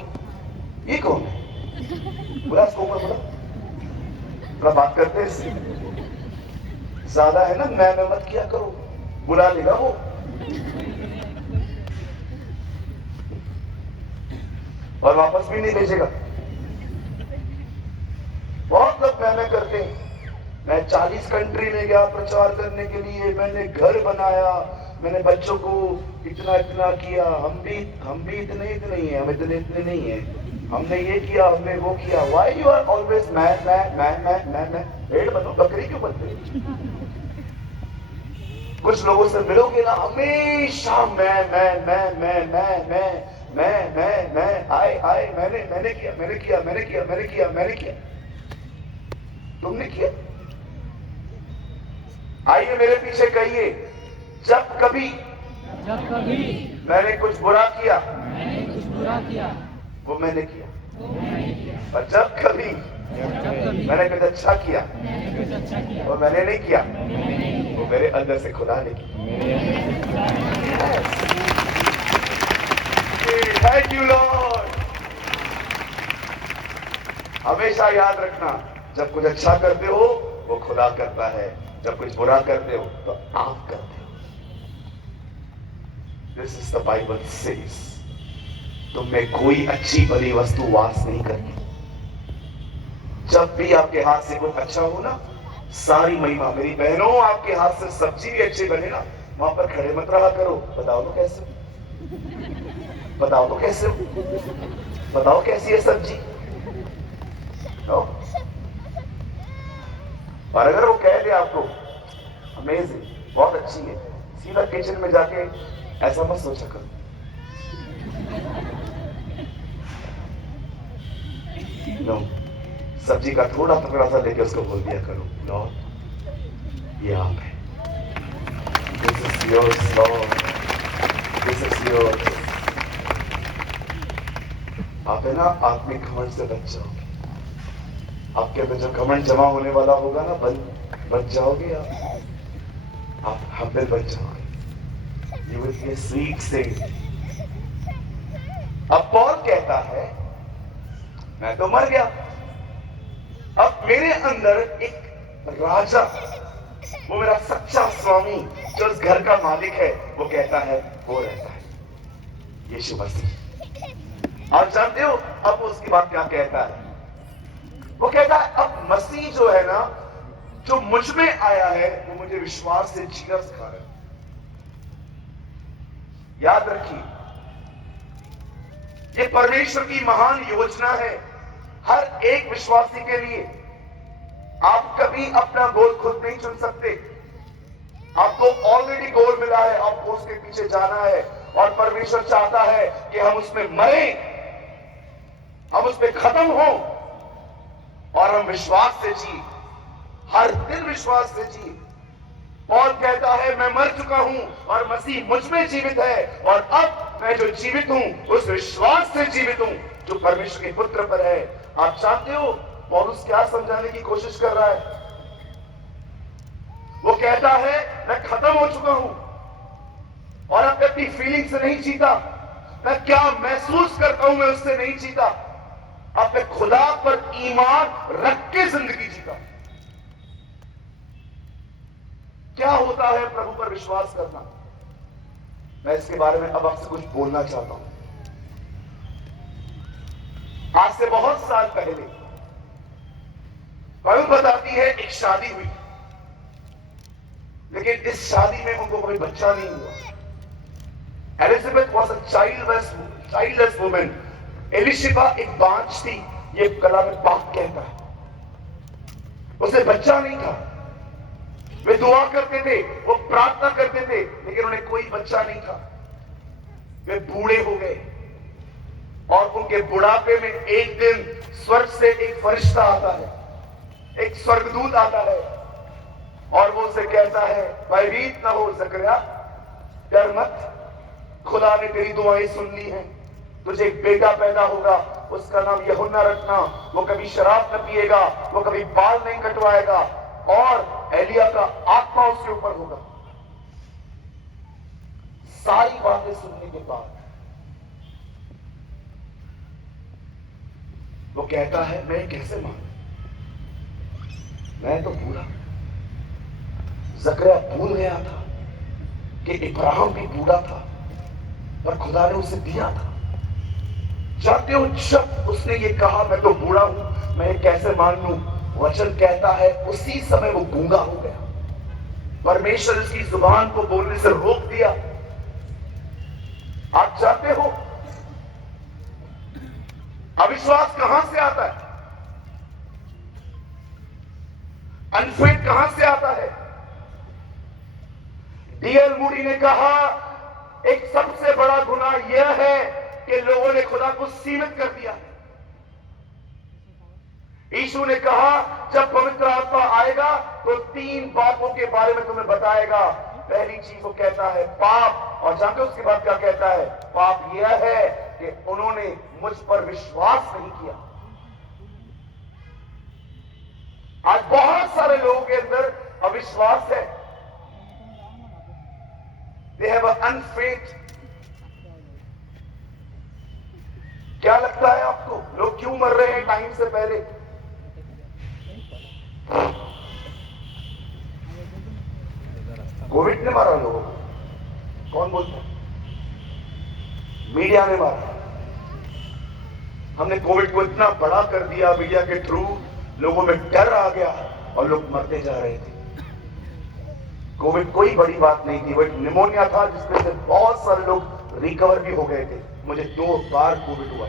ये कौन है? बोला इसको ऊपर, बोला बात करते हैं इससे ज्यादा है ना, मैं मत किया करो, बुला लेगा वो। और वापस भी नहीं भेजेगा। बहुत लोग मैं करते हैं। मैं 40 कंट्री में गया प्रचार करने के लिए, मैंने घर बनाया, मैंने बच्चों को इतना किया। हम भी इतने ही हैं, हम इतने नहीं है। हमने ये किया, हमने वो किया। व्हाई यू आर ऑलवेज मैं? भेड़ बनो, बकरी क्यों बनते? कुछ लोगों से मिलोगे ना, हमेशा मैं आए मैंने किया। तुमने किया? आइए मेरे पीछे कहिए, जब कभी मैंने कुछ बुरा किया वो मैंने किया, और जब कभी मैंने कुछ अच्छा किया वो मैंने नहीं किया, वो मेरे अंदर से खुदा ने किया। Thank you Lord. हमेशा याद रखना, जब कुछ अच्छा करते हो वो खुदा करता है, जब कुछ बुरा करते हो तो आप करते हो। This is the Bible says. तुम में कोई अच्छी भली वस्तु वास नहीं करती। जब भी आपके हाथ से कुछ अच्छा हो ना, सारी महिमा, मेरी बहनों, आपके हाथ से सब्जी भी अच्छी बने ना, वहां पर खड़े मत रहा करो। बताओ ना कैसे? बताओ तो कैसे हो, बताओ कैसी है सब्जी। नो, और अगर वो कह दे आपको अमेजिंग, बहुत अच्छी है, सीधा किचन में जाके ऐसा मत सोचा करो। नो, सब्जी का थोड़ा टुकड़ा सा लेके उसको बोल दिया करो, लॉर्ड ये आप है, this is yours Lord, this is yours. आप है ना आत्मिक घमंड से बच जाओगे। आपके अंदर जो घमंड जमा होने वाला होगा ना, बच जाओगे आप हम्बल बच जाओगे। You will be a sweet saint. अब पॉल कहता है मैं तो मर गया, अब मेरे अंदर एक राजा, वो मेरा सच्चा स्वामी जो इस घर का मालिक है, वो कहता है वो रहता है, यीशु मसीह। आप जानते हो अब उसकी बात क्या कहता है? वो कहता है अब मसीह जो है ना, जो मुझ में आया है, वो मुझे विश्वास से जीना सिखा रहा है। याद रखिए, ये परमेश्वर की महान योजना है हर एक विश्वासी के लिए। आप कभी अपना गोल खुद नहीं चुन सकते, आपको ऑलरेडी गोल मिला है, आपको उसके पीछे जाना है। और परमेश्वर चाहता है कि हम उसमें मरें, हम उसमें खत्म हो और हम विश्वास से जी, हर दिन विश्वास से जी। पौल कहता है मैं मर चुका हूं और मसीह मुझ में जीवित है, और अब मैं जो जीवित हूं उस विश्वास से जीवित हूं जो परमेश्वर के पुत्र पर है। आप जानते हो पौलुस क्या समझाने की कोशिश कर रहा है? वो कहता है मैं खत्म हो चुका हूं और अब अपनी फीलिंग से नहीं जीता, मैं क्या महसूस करता हूं मैं उससे नहीं जीता, अब मैं खुदा पर ईमान रख के जिंदगी जीता। क्या होता है प्रभु पर विश्वास करना? मैं इसके बारे में अब आपसे कुछ बोलना चाहता हूं। आज से बहुत साल पहले बाइबल बताती है एक शादी हुई, लेकिन इस शादी में उनको कोई बच्चा नहीं हुआ। Elizabeth was a childless women. Elisheba एक बांझ थी, ये कला में पाक कहता है। उसे बच्चा नहीं था। वे दुआ करते थे, वो प्रार्थना करते थे, लेकिन उन्हें कोई बच्चा नहीं था। वे बूढ़े हो गए और उनके बुढ़ापे में एक दिन स्वर्ग से एक फरिश्ता आता है, एक स्वर्गदूत आता है और वो उसे कहता है भयभीत ना हो जकरिया, डर मत, खुदा ने तेरी दुआएं सुन ली हैं, तुझे एक बेटा पैदा होगा, उसका नाम यूहन्ना रखना। वो कभी शराब न पिएगा, वो कभी बाल नहीं कटवाएगा और एलिया का आत्मा उसके ऊपर होगा। सारी बातें सुनने के बाद वो कहता है मैं कैसे मानूं, मैं तो बूढ़ा। जकरिया भूल गया था कि इब्राहिम भी बूढ़ा था पर खुदा ने उसे दिया था। जानते हो जब उसने ये कहा मैं तो बूढ़ा हूं, मैं कैसे मान लूं, वचन कहता है उसी समय वो गूंगा हो गया। परमेश्वर उसकी जुबान को बोलने से रोक दिया। आप जानते हो अविश्वास कहां से आता है, अनफेथ कहां से आता है? डीएल मूडी ने कहा एक सबसे बड़ा गुनाह यह है कि लोगों ने खुदा को सीमित कर दिया। यीशु ने कहा जब पवित्र आत्मा आएगा तो 3 बातों के बारे में तुम्हें बताएगा। पहली चीज वो कहता है पाप, और जानते हो उसके बाद क्या कहता है? पाप यह है कि उन्होंने मुझ पर विश्वास नहीं किया। आज बहुत सारे लोगों के अंदर अविश्वास है। They have an unfaith। क्या लगता है आपको लोग क्यों मर रहे हैं टाइम से पहले? कोविड ने मारा लोगों को, कौन बोलता है? मीडिया ने मारा। हमने कोविड को इतना बड़ा कर दिया, मीडिया के थ्रू लोगों में डर आ गया और लोग मरते जा रहे थे। कोविड कोई बड़ी बात नहीं थी, वो एक निमोनिया था जिसमें से बहुत सारे लोग रिकवर भी हो गए थे। मुझे 2 बार कोविड हुआ,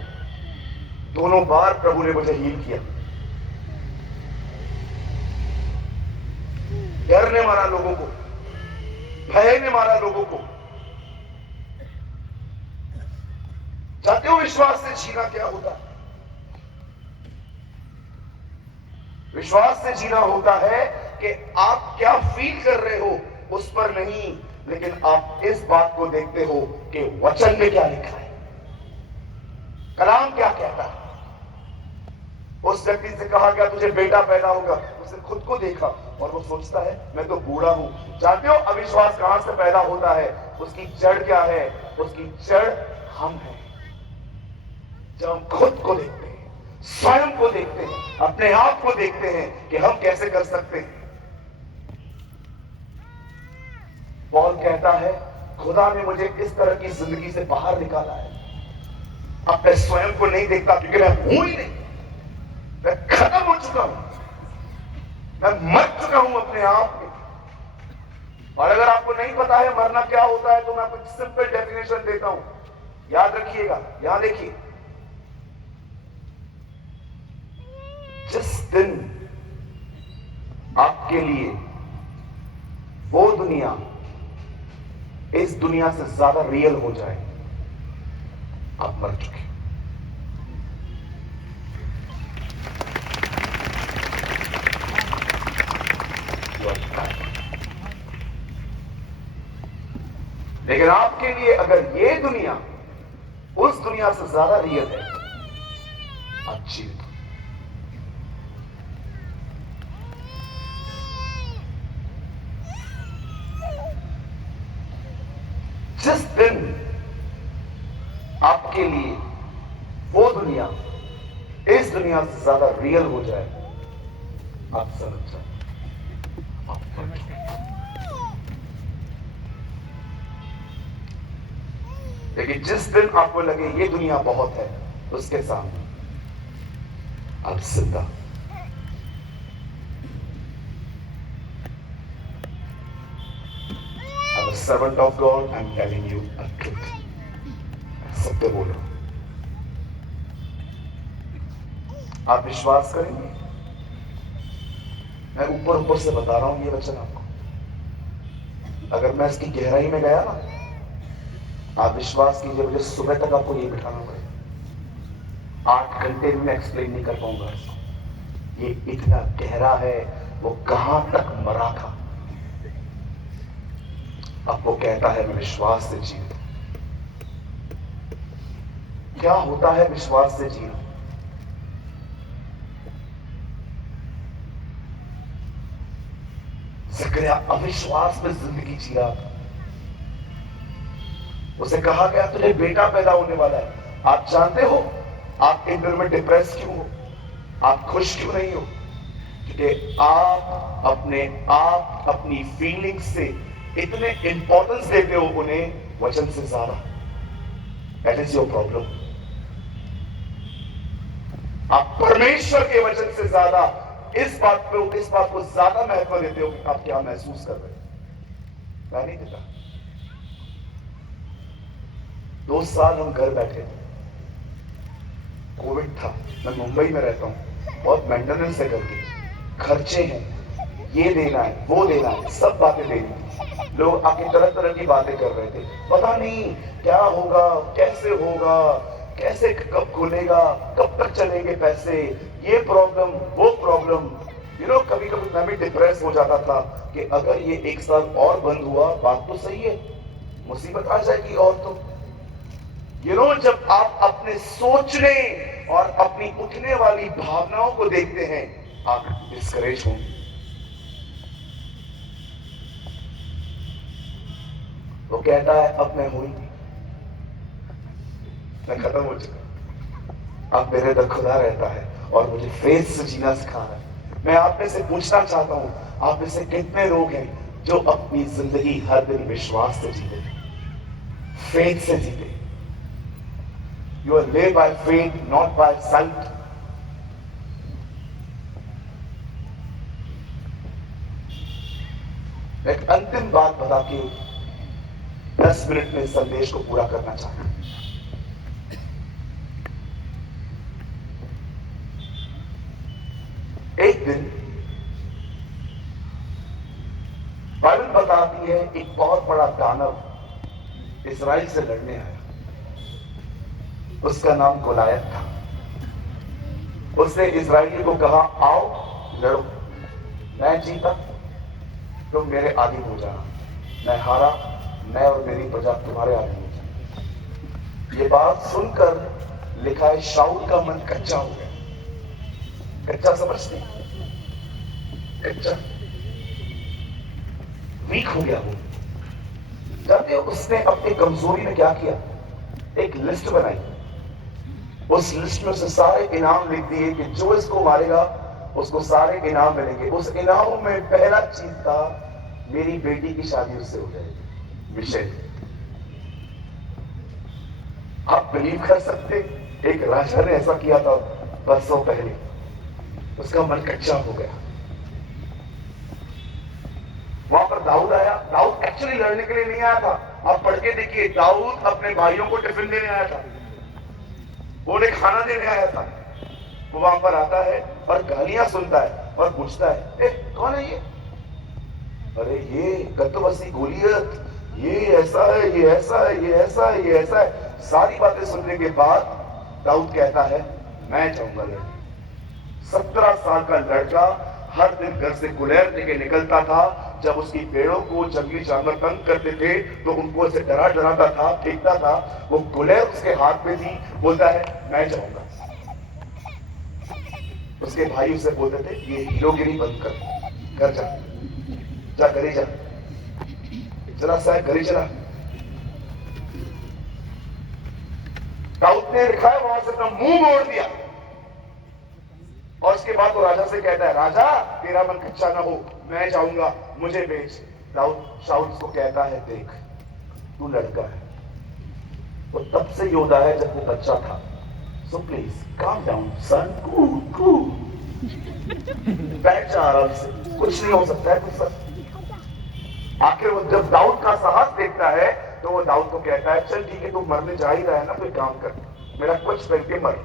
दोनों बार प्रभु ने मुझे हील किया। डर ने मारा लोगों को, भय ने मारा लोगों को। जानते हो विश्वास से जीना क्या होता है? विश्वास से जीना होता है कि आप क्या फील कर रहे हो उस पर नहीं, लेकिन आप इस बात को देखते हो कि वचन में क्या लिखा है, कलाम क्या कहता है। उस व्यक्ति से कहा गया तुझे बेटा पैदा होगा, उसने खुद को देखा और वो सोचता है मैं तो बूढ़ा हूं। जानते हो अविश्वास कहां से पैदा होता है? उसकी जड़ क्या है? उसकी जड़ हम हैं। जब हम खुद को देखते हैं, स्वयं को देखते हैं, अपने आप को देखते हैं कि हम कैसे कर सकते हैं। पौल कहता है खुदा ने मुझे इस तरह की जिंदगी से बाहर निकाला है। अब मैं स्वयं को नहीं देखता क्योंकि मैं हूं ही नहीं, मैं खत्म हो चुका हूं, मैं मर चुका हूं अपने आप में। और अगर आपको नहीं पता है मरना क्या होता है तो मैं आपको सिंपल डेफिनेशन देता हूं, याद रखिएगा। यहां देखिए, जिस दिन आपके लिए वो दुनिया इस दुनिया से ज्यादा रियल हो जाए, आप मर चुके। लेकिन आपके लिए अगर ये दुनिया उस दुनिया से ज्यादा रियल है, आप जीवित हो। जिस दिन आपके लिए वो दुनिया इस दुनिया से ज्यादा रियल हो जाए, आप समझ जाओ आप मर चुके। लेकिन जिस दिन आपको लगे ये दुनिया बहुत है, उसके सामने आप जिंदा। I'm a servant of God, I'm telling you a truth. सत्य बोलो। आप विश्वास करेंगे? मैं ऊपर ऊपर से बता रहा हूं ये वचन आपको। अगर मैं इसकी गहराई में गया ना, आप विश्वास कीजिए मुझे सुबह तक आपको ये बिठाना पड़ेगा। 8 घंटे में मैं एक्सप्लेन नहीं कर पाऊंगा इसको। ये इतना गहरा है, वो कहां तक मरा था। आपको कहता है मैं विश्वास से जीऊं। क्या होता है विश्वास से जीना? ज़करिया अविश्वास में जिंदगी जी रहा था। उसे कहा गया तुझे बेटा पैदा होने वाला है। आप जानते हो आप इन दिनों में डिप्रेस क्यों हो? आप खुश क्यों नहीं हो? क्योंकि आप अपने आप अपनी फीलिंग्स से इतने इंपॉर्टेंस देते हो उन्हें वचन से ज्यादा। That is your problem. आप परमेश्वर के वचन से ज्यादा इस बात को ज्यादा महत्व देते हो कि आप क्या महसूस कर रहे हो। मैं नहीं देता। 2 साल हम घर बैठे थे, कोविड था, मैं मुंबई में रहता हूं, बहुत मेंटेनेंस है करके, खर्चे हैं, ये देना है वो देना है, सब बातें देनी थी। लोग आके तरह तरह की बातें कर रहे थे, पता नहीं क्या होगा, कैसे होगा, कैसे कब खुलेगा, कब तक चलेंगे पैसे, ये प्रॉब्लम वो प्रॉब्लम। कभी कभी मैं भी डिप्रेस हो जाता था कि अगर ये 1 साल और बंद हुआ, बात तो सही है, मुसीबत आ जाएगी और तो। जब आप अपने सोचने और अपनी उठने वाली भावनाओं को देखते हैं, आप डिस्करेज होंगे। वो कहता है अब मैं हुई, मैं खत्म हो चुका, अब मेरे अंदर खुदा रहता है और मुझे फेथ से जीना सिखा रहा है। मैं आप में से पूछना चाहता हूं, आप में से कितने लोग हैं जो अपनी जिंदगी हर दिन विश्वास से जीते, फेथ से जीते? You are led by faith, not by sight. एक अंतिम बात बता के 10 मिनट में संदेश को पूरा करना चाहता हूं। दिन बाइबल बताती है एक बहुत बड़ा दानव इस्राएल से लड़ने आया। उसका नाम गोलायत था। उसने इस्राएलियों को कहा, आओ लड़ो, मैं जीता तुम मेरे आदि हो जाना, मैं हारा मैं और मेरी प्रजा तुम्हारे आदि हो जाना। ये बात सुनकर लिखा है शाऊल का मन कच्चा हो गया। कच्चा समझते, कच्चा वीक हो गया वो। जानते हो उसने अपनी कमजोरी में क्या किया? एक लिस्ट बनाई। उस लिस्ट में से सारे इनाम लिख दिए कि जो इसको मारेगा उसको सारे इनाम मिलेंगे। उस इनाम में पहला चीज था, मेरी बेटी की शादी उससे हो जाएगी। विषय आप बिलीव कर सकते, एक राजा ने ऐसा किया था बरसों पहले। उसका मन कच्चा हो गया। वहां पर दाऊद आया। दाऊद एक्चुअली लड़ने के लिए नहीं आया था। आप पढ़ के देखिए, दाऊद अपने भाइयों को टिफिन देने आया था, उन्हें खाना देने आया था। वो वहां पर आता है और गालियां सुनता है और पूछता है, ए कौन है ये? अरे ये गत्तवसी गोलियत, ये ऐसा है, ये ऐसा है, ये ऐसा है, ये ऐसा है। सारी बातें सुनने के बाद दाऊद कहता है, मैं जाऊंगा लड़ने। 17 साल का लड़का हर दिन घर से गुलेर लेके निकलता था। जब उसकी पेड़ों को जंगली जानवर तंग करते थे तो उनको ऐसे डराता था, फेंकता था। वो गुलेर उसके हाथ में थी। बोलता है, मैं जाऊंगा। उसके भाई उसे बोलते थे, ये हीरोगिरी बंद कर, घर जा घरे जा, चला साहब घरे चला। दाऊद ने लिखा है वहां से अपना मुंह मोड़ दिया और उसके बाद वो राजा से कहता है, राजा तेरा मन कच्चा ना हो, मैं जाऊंगा, मुझे बेच। दाऊद शाऊल उसको कहता है, देख तू लड़का है। वो तब से योद्धा है जब वो बच्चा था। So please calm down son, cool बैठ जा आराम से, कुछ नहीं हो सकता है कुछ। आखिर वो जब दाऊद का साहस देखता है तो वो दाऊद को कहता है, चल ठीक है तू मरने जा ही रहा है ना, कोई काम कर, मेरा कुछ पहन के मर।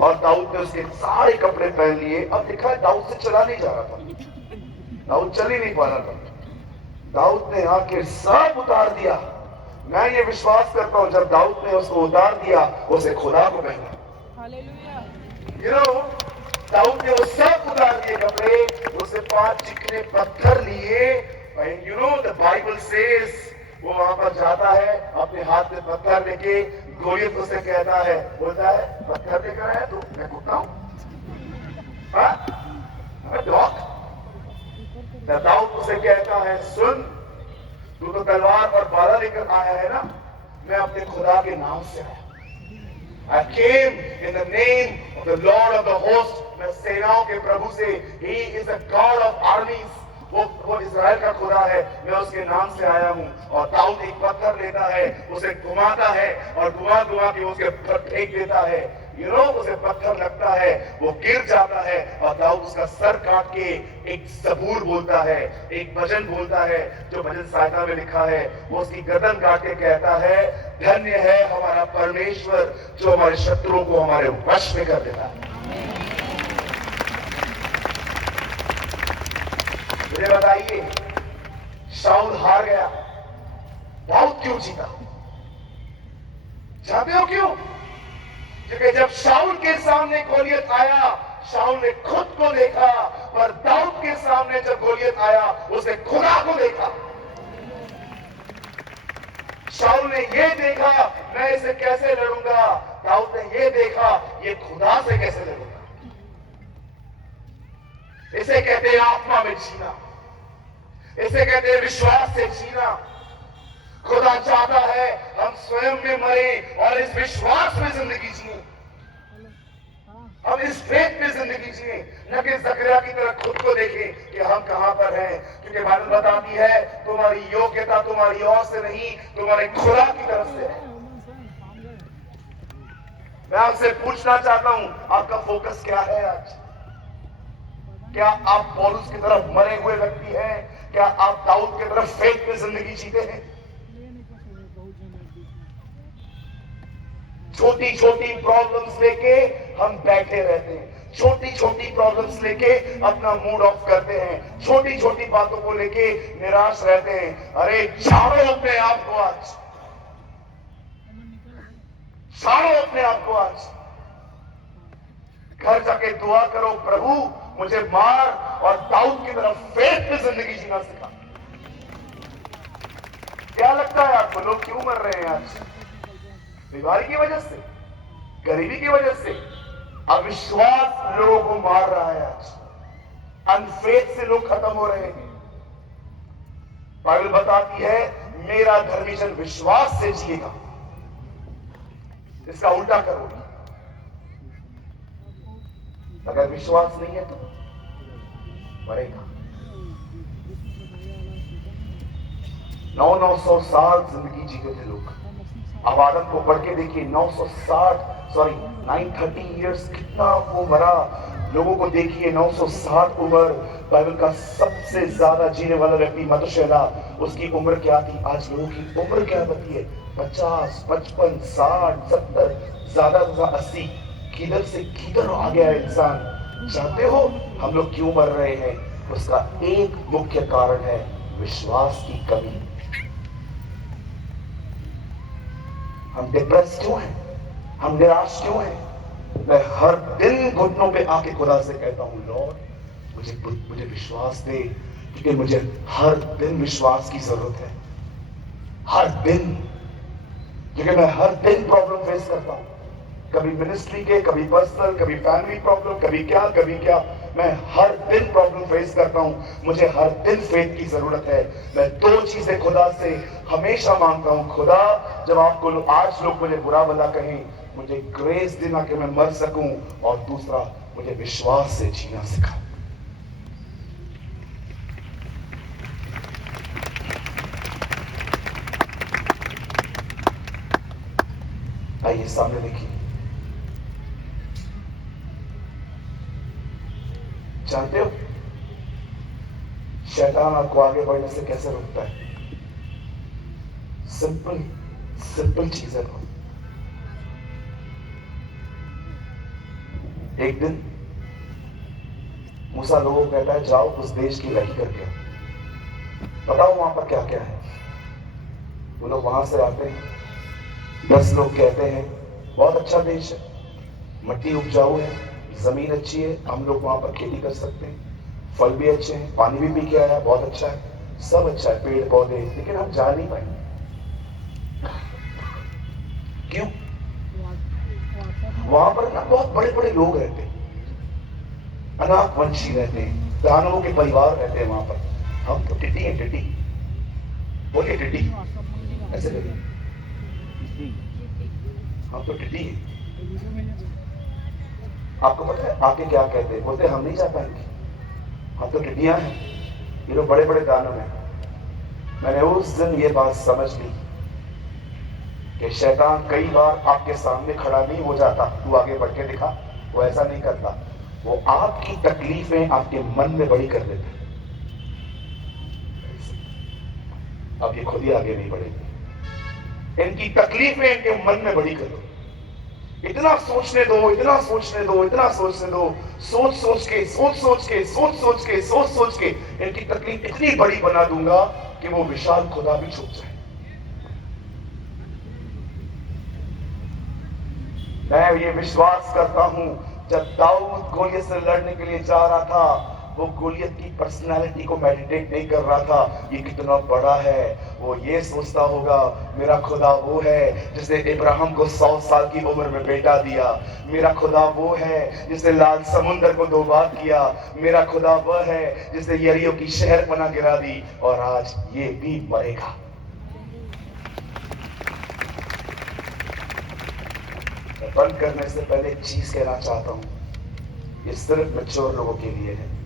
और दाऊद ने उसके सारे कपड़े पहन लिए। अब लिखा है दाऊद से चला नहीं जा रहा था, दाऊद चल ही नहीं पा रहा था। दाऊद ने आके सब उतार दिया। मैं ये विश्वास करता हूं जब दाऊद ने उसको उतार दिया, उसे खुदा को पहना। यू नो, दाऊद ने वो सब उतार दिए कपड़े, उसे 5 चिकने पत्थर लिए। You know the Bible says, वो वहां पर जाता है अपने हाथ में पत्थर लेके। गोलियत उसे कहता है, बोलता है, पत्थर लेकर आया तू? मैं कुत्ता हूं? दाऊद उसे कहता है, सुन तू तो तलवार और बाला लेकर आया है ना, मैं अपने खुदा के नाम से आया। I came in the name of the Lord of the host. मैं सेनाओं के प्रभु से, He is the God of armies. वो इज़राइल का खुदा है, मैं उसके नाम से आया हूं। और दाऊद एक पत्थर लेता है, उसे घुमाता है और घुमा के उसके फेंक देता है। यू नो, उसे पत्थर लगता है, वो गिर जाता है और दाऊद उसका सर काट के एक जबूर बोलता है, एक भजन बोलता है जो भजन सहायता में लिखा है। वो उसकी गर्दन काट के कहता है, धन्य है हमारा परमेश्वर जो हमारे शत्रुओं को हमारे वश में कर देता है। मुझे बताइए, शाऊल हार गया, दाऊद क्यों जीता? जानते हो क्यों? क्योंकि जब शाऊल के सामने गोलियत आया, शाऊल ने खुद को देखा, पर दाऊद के सामने जब गोलियत आया, उसने खुदा को देखा। शाऊल ने यह देखा, मैं इसे कैसे लड़ूंगा। दाऊद ने यह देखा, ये खुदा से कैसे लड़ूंगा। इसे कहते हैं आत्मा में जीना, इसे कहते हैं विश्वास से जीना। खुदा चाहता है हम स्वयं में मरे और इस विश्वास में जिंदगी जिए, हम इस फेथ में जिंदगी जिए, न कि जकरिया की तरह खुद को देखें कि हम कहां पर हैं। क्योंकि बाइबल बताती है, तुम्हारी योग्यता तुम्हारी ओर से नहीं, तुम्हारे खुदा की तरफ से है। मैं आपसे पूछना चाहता हूं, आपका फोकस क्या है आज? क्या आप पौलुस की तरफ मरे हुए व्यक्ति हैं? क्या आप दाऊद की तरफ फेथ में जिंदगी जीते हैं? छोटी छोटी प्रॉब्लम्स लेके हम बैठे रहते हैं, छोटी छोटी प्रॉब्लम्स लेके अपना मूड ऑफ करते हैं, छोटी छोटी बातों को लेके निराश रहते हैं। अरे झाड़ो अपने आप को आज, झाड़ो अपने आप को आज। घर जाके दुआ करो, प्रभु मुझे मार और दाऊद की तरफ फेथ में जिंदगी जीना सिखा। क्या लगता है आपको लोग क्यों मर रहे हैं आज? बीमारी की वजह से, गरीबी की वजह से। अविश्वास लोगों को मार रहा है आज, अनफेथ से लोग खत्म हो रहे हैं। बाइबल बताती है मेरा धर्मी जन विश्वास से जिएगा। इसका उल्टा करो, अगर विश्वास नहीं है तो मरेगा। 900 साल जिंदगी जीते थे लोग। अब आदम को पढ़ के देखिए, 930 इयर्स कितना वो मरा। लोगों को देखिए 960 उम्र। बाइबल का सबसे ज्यादा जीने वाला व्यक्ति मथुशेलह, उसकी उम्र क्या थी? आज लोगों की उम्र क्या होती है? 50, 55, 60, 70, ज्यादा 80। किधर से किधर आ गया इंसान? जानते हो हम लोग क्यों मर रहे हैं? उसका एक मुख्य कारण है विश्वास की कमी। हम डिप्रेस क्यों हैं? हम निराश क्यों हैं? मैं हर दिन घुटनों पे आके खुदा से कहता हूं, लॉर्ड मुझे विश्वास दे, क्योंकि मुझे हर दिन विश्वास की जरूरत है। हर दिन, क्योंकि मैं हर दिन प्रॉब्लम फेस करता हूं, कभी मिनिस्ट्री के, कभी पर्सनल, कभी फैमिली प्रॉब्लम, कभी क्या। मैं हर दिन प्रॉब्लम फेस करता हूं। मुझे हर दिन फेथ की जरूरत है। मैं दो चीजें खुदा से हमेशा मांगता हूं, खुदा जब आपको आज लोग मुझे बुरा भला कहें, मुझे ग्रेस देना कि मैं मर सकूं, और दूसरा मुझे विश्वास से जीना सिखा। आइए सामने देखिए। जानते हो शैतान आपको आगे बढ़ने से कैसे रोकता है? सिंपल चीज है। एक दिन मूसा लोगों को कहता है, जाओ उस देश की लड़ाई करके बताओ वहां पर क्या क्या है। वो लोग वहां से आते हैं, 10 लोग कहते हैं बहुत अच्छा देश है, मट्टी उपजाऊ है, जमीन अच्छी है, हम लोग वहां पर खेती कर सकते हैं, फल भी अच्छे हैं, पानी भी पी के आया, बहुत अच्छा है, सब अच्छा है, पेड़ पौधे, लेकिन हम जा नहीं पाएंगे। क्यों? वहां पर ना बहुत बड़े बड़े लोग रहते हैं, अनाथवंशी रहते हैं, दानवों के परिवार रहते हैं वहां पर। हम तो टिड्डी हैं, टिड्डी। बोलिए टिड्डी, ऐसे करिए, हम तो टिड्डी हैं। आपको पता है आके क्या कहते हैं? बोलते हम नहीं जा पाएंगे, हम तो टिड्डियां हैं, ये लोग बड़े बड़े दानव हैं। मैंने उस दिन ये बात समझ ली कि शैतान कई बार आपके सामने खड़ा नहीं हो जाता, तू आगे बढ़ के दिखा, वो ऐसा नहीं करता। वो आपकी तकलीफें आपके मन में बड़ी कर देता है। अब ये खुद ही आगे नहीं बढ़ेगी। इनकी तकलीफें इनके मन में बड़ी कर दो। इतना सोचने दो, इतना सोचने दो, इतना सोचने दो, सोच सोच के इनकी तकलीफ इतनी बड़ी बना दूंगा कि वो विशाल खुदा भी छुप जाए। मैं ये विश्वास करता हूं, जब दाऊद गोलियत से लड़ने के लिए जा रहा था, वो गोलियत की पर्सनालिटी को मेडिटेट नहीं कर रहा था, ये कितना बड़ा है। वो ये सोचता होगा, मेरा खुदा वो है जिसने इब्राहिम को 100 साल की उम्र में बेटा दिया। मेरा खुदा वो है जिसने लाल समुद्र को 2 बार किया। मेरा खुदा वह है जिसने यरीहो की शहर पना गिरा दी, और आज ये भी मरेगा। मैं बंद करने से पहले एक चीज कहना चाहता हूं, ये सिर्फ मैच्योर लोगों के लिए है।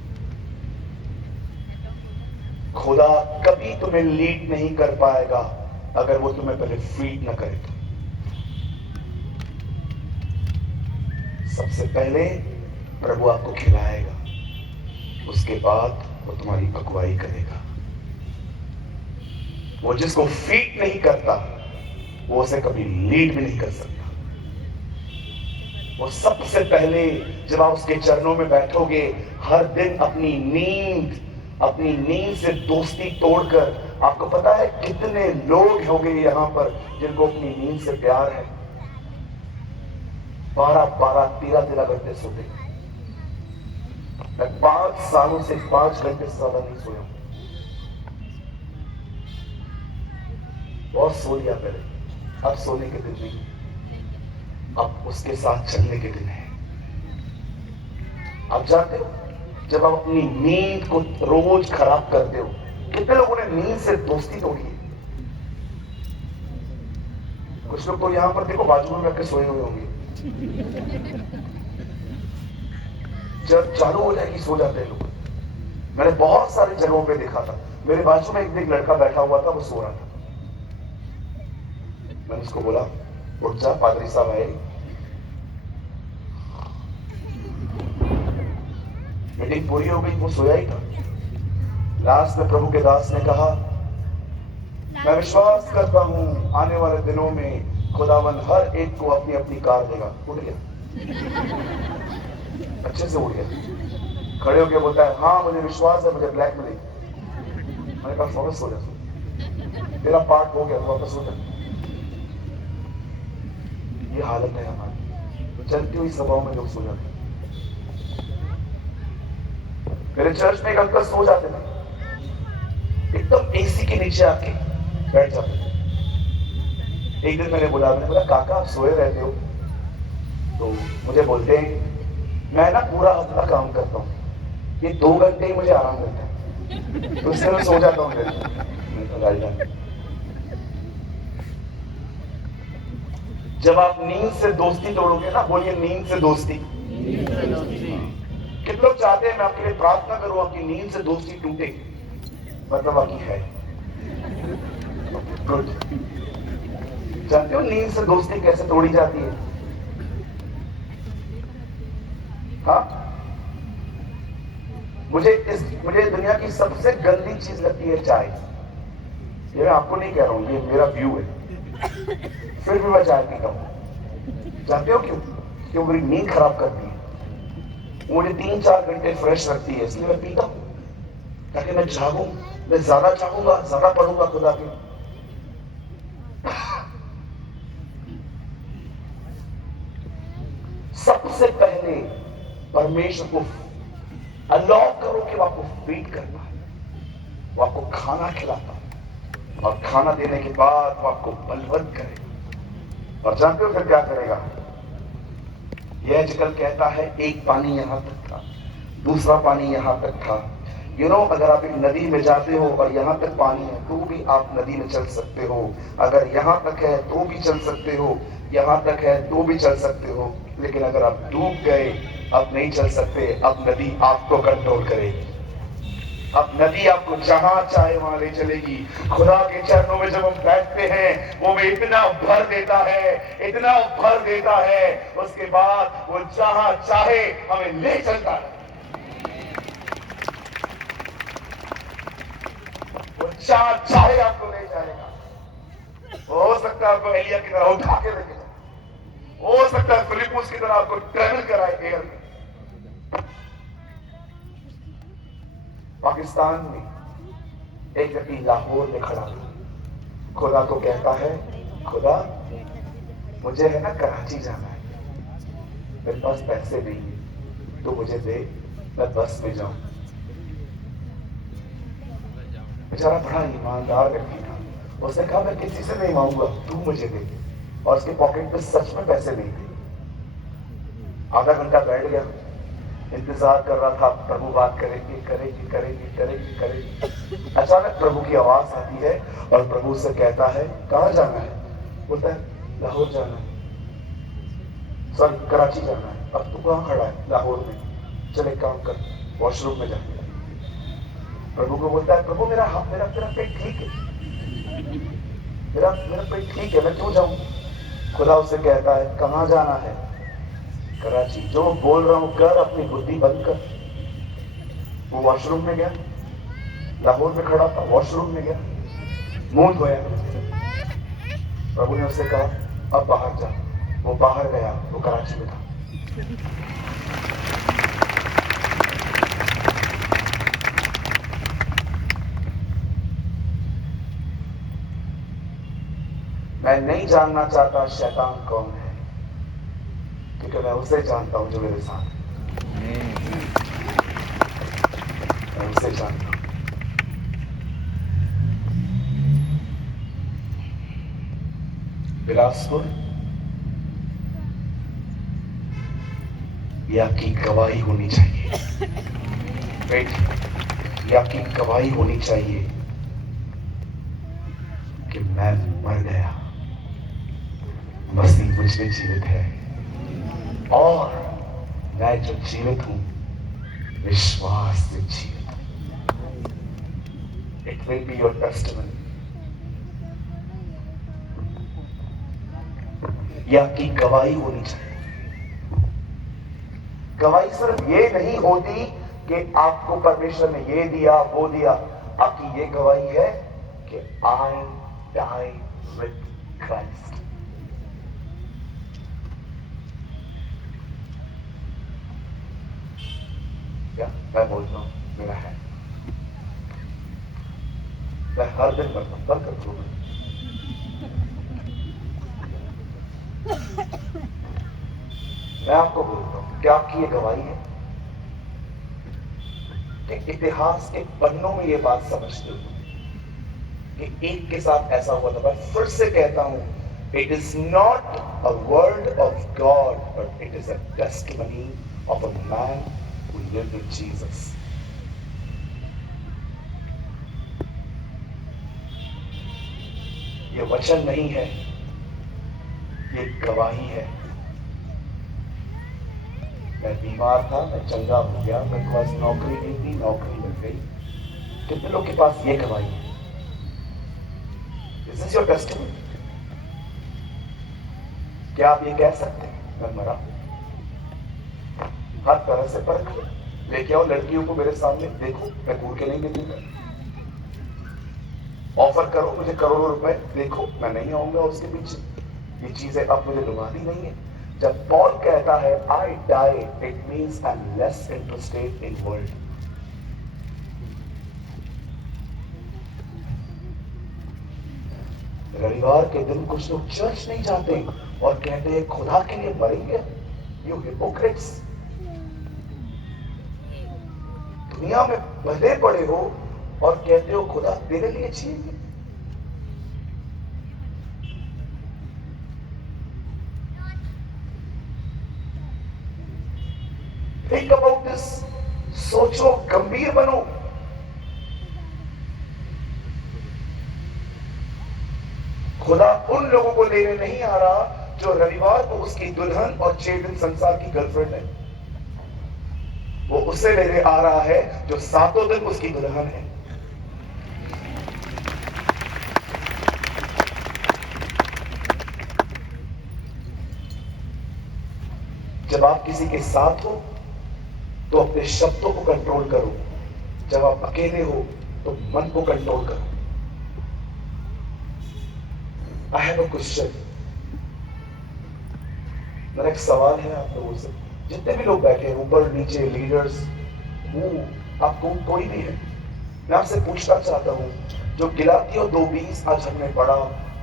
खुदा कभी तुम्हें लीड नहीं कर पाएगा अगर वो तुम्हें पहले फीड ना करे। तो सबसे पहले प्रभु आपको खिलाएगा, उसके बाद वो तुम्हारी अगुवाई करेगा। वो जिसको फीड नहीं करता वो उसे कभी लीड भी नहीं कर सकता। वो सबसे पहले जब आप उसके चरणों में बैठोगे, हर दिन अपनी नींद से दोस्ती तोड़कर, आपको पता है कितने लोग होंगे यहाँ पर जिनको अपनी नींद से प्यार है। 12-12, 13-13 घंटे सोते। मैं 5 सालों से 5 घंटे से ज्यादा नहीं सोया। बहुत सो लिया पहले, अब सोने के दिन नहीं, अब उसके साथ चलने के दिन है। आप जानते हो, जब आप अपनी नींद को रोज खराब करते हो, कितने लोगों ने नींद से दोस्ती तोड़ी है। कुछ लोग तो यहां पर देखो बाजू में बैठ सोए हुए होंगे, जब चालू हो जाएगी सो जाते हैं लोग। मैंने बहुत सारी जगहों पे देखा था। मेरे बाजू में एक लड़का बैठा हुआ था, वो सो रहा था। मैंने उसको बोला, उठ जा, पादरी साहब आए। मीटिंग पूरी हो गई, वो सोया ही था। लास्ट में प्रभु के दास ने कहा, मैं विश्वास करता हूं आने वाले दिनों में खुदावन हर एक को अपनी अपनी कार देगा। उठ गया, अच्छे से उठ गया, खड़े होकर बोलता है, हाँ मुझे विश्वास है, मुझे ब्लैक मिलेगी। मैंने कहा फॉरस हो जा, तेरा पार्ट हो गया, वापस हो जा। ये हालत है हमारी। तो चलती हुई सभाओं में लोग सो जाते। मेरे चर्च में एक अंकल सो जाते थे, एकदम एसी के नीचे आके बैठ जाते थे। एक दिन मैंने बोला काका आप सोए रहते हो? तो मुझे बोलते हैं, मैं ना पूरा हफ्ता काम करता हूँ, ये 2 घंटे ही मुझे आराम मिलता है, तो उससे मैं सो जाता हूँ। जब आप नींद से दोस्ती तोड़ोगे ना, बोलिए नींद से दोस्ती। कितने लोग चाहते हैं मैं आपके लिए प्रार्थना करूं, आपकी नींद से दोस्ती टूटे? मतलब आपकी है गुड। जानते हो नींद से दोस्ती कैसे तोड़ी जाती है? हाँ, मुझे दुनिया की सबसे गंदी चीज लगती है चाय। ये मैं आपको नहीं कह रहा हूं, ये मेरा व्यू है, फिर भी मैं चाय पीता हूं। जानते हो क्यों? क्यों? मेरी नींद खराब करती है, मुझे 3-4 घंटे फ्रेश रखती है, इसलिए मैं पीता हूं, ताकि मैं जागूं, मैं ज्यादा चाहूंगा, ज्यादा पढ़ूंगा खुदा के। सबसे पहले परमेश्वर को अलाउ करो कि वो आपको फीड करता है, वो आपको खाना खिलाता है, और खाना देने के बाद वो आपको बलवंत करेगा। और जानते हो फिर क्या करेगा? यह जकल कहता है, एक पानी यहां तक था, दूसरा पानी यहां तक था। अगर आप एक नदी में जाते हो और यहां तक पानी है तो भी आप नदी में चल सकते हो, अगर यहां तक है तो भी चल सकते हो, यहां तक है तो भी चल सकते हो, लेकिन अगर आप डूब गए, अब नहीं चल सकते, अब नदी आपको कंट्रोल करेगी। अब नदी आपको जहां चाहे वहां ले चलेगी। खुदा के चरणों में जब हम बैठते हैं, वो हमें इतना भर देता है, इतना भर देता है, उसके बाद वो जहां चाहे हमें ले चलता है। वो जहां चाहे आपको ले जाएगा। हो सकता है आपको एलिया की तरह उठा के लेके जाए, हो सकता है फिलिपुस की तरह आपको ट्रेवल कराए एयर में। पाकिस्तान में एक व्यक्ति लाहौर में खड़ा था, खुदा को कहता है, खुदा मुझे है ना कराची जाना है, मेरे पास पैसे नहीं है, तो मुझे दे, मैं बस में जाऊं। बेचारा बड़ा ईमानदार व्यक्ति था, उसने कहा मैं किसी से नहीं मांगूंगा, तू मुझे दे। और उसके पॉकेट में सच में पैसे नहीं थे। आधा घंटा बैठ गया, इंतजार कर रहा था, प्रभु बात करेंगे करेंगे करेंगे करेंगे करेंगे। अचानक प्रभु की आवाज आती है और प्रभु से कहता है, कहां जाना है? बोलता है लाहौर जाना है, सॉरी कराची जाना है। अब तू कहां खड़ा है? लाहौर में। चल एक काम कर, वॉशरूम में जा। प्रभु को बोलता है, प्रभु मेरा पेट ठीक है, मेरा पेट ठीक है, मैं क्यों जाऊं? खुदा उससे कहता है, कहां जाना है? कराची। जो बोल रहा हूं कर, अपनी बुद्धि बंद कर। वो वॉशरूम में गया, लाहौर में खड़ा था, वॉशरूम में गया, मुंह धोया। प्रभु ने उससे कहा अब बाहर जा। वो बाहर गया, वो कराची में था। मैं नहीं जानना चाहता शैतान कौन है, क्योंकि मैं उसे जानता हूं जो मेरे साथ है। मैं उसे जानता हूं। बिलासपुर ये आपकी गवाही होनी चाहिए। वेट, ये आपकी गवाही होनी चाहिए कि मैं मर गया, मसीह मुझ में जीवित है, और मैं जो जीवित हूं विश्वास से जीवित हूं। It will be your testimony. ये आपकी गवाही होनी चाहिए। गवाही सिर्फ ये नहीं होती कि आपको परमेश्वर ने ये दिया वो दिया। आपकी ये गवाही है कि आई डाई विद क्राइस्ट। क्या मैं बोलता हूं, मेरा है। मैं हर दिन मरता हूं, बंद कर दो। मैं आपको बोलता हूं, क्या आपकी ये गवाही है कि इतिहास के पन्नों में ये बात समझते हो कि एक के साथ ऐसा हुआ था। मैं फिर से कहता हूं, it is not a word of God, but it is a testimony of a man who lived with Jesus. ये वचन नहीं है, ये गवाही है। मैं बीमार था, मैं चंगा हो गया, मेरे पास नौकरी नहीं थी, नौकरी मिल गई। कितने लोग के पास ये गवाही है? This is your testimony. क्या आप ये कह सकते हैं मैं मरा? हर तरह से परख लो, लेके आओ लड़कियों को मेरे सामने, देखो मैं घूर के नहीं देखूंगा। ऑफर करो मुझे करोड़ों रुपए, देखो मैं नहीं आऊंगा उसके पीछे। ये चीजें अब मुझे लुभाती नहीं है। जब पॉल कहता है I die, it means I am less interested in world. रविवार के दिन कुछ लोग चर्च नहीं जाते और कहते हैं खुदा के लिए मरेंगे। यू हिपोक्रेट्स, दुनिया में भले पड़े हो और कहते हो खुदा तेरे लिए जिएंगे। थिंक अबाउट दिस, सोचो, गंभीर बनो। खुदा उन लोगों को लेने नहीं आ रहा जो रविवार को उसकी दुल्हन और 6 दिन संसार की गर्लफ्रेंड है। वो उसे लेने आ रहा है जो 7 दिन उसकी दुल्हन है। जब आप किसी के साथ हो तो अपने शब्दों को कंट्रोल करो, जब आप अकेले हो तो मन को कंट्रोल करो। आई हैव अ क्वेश्चन। मेरा एक सवाल है आप लोगों से, जितने भी लोग बैठे हैं ऊपर नीचे, लीडर्स, आपको कोई भी है, मैं आपसे पूछना चाहता हूं, जो गिलातियों 2:20 आज हमने पढ़ा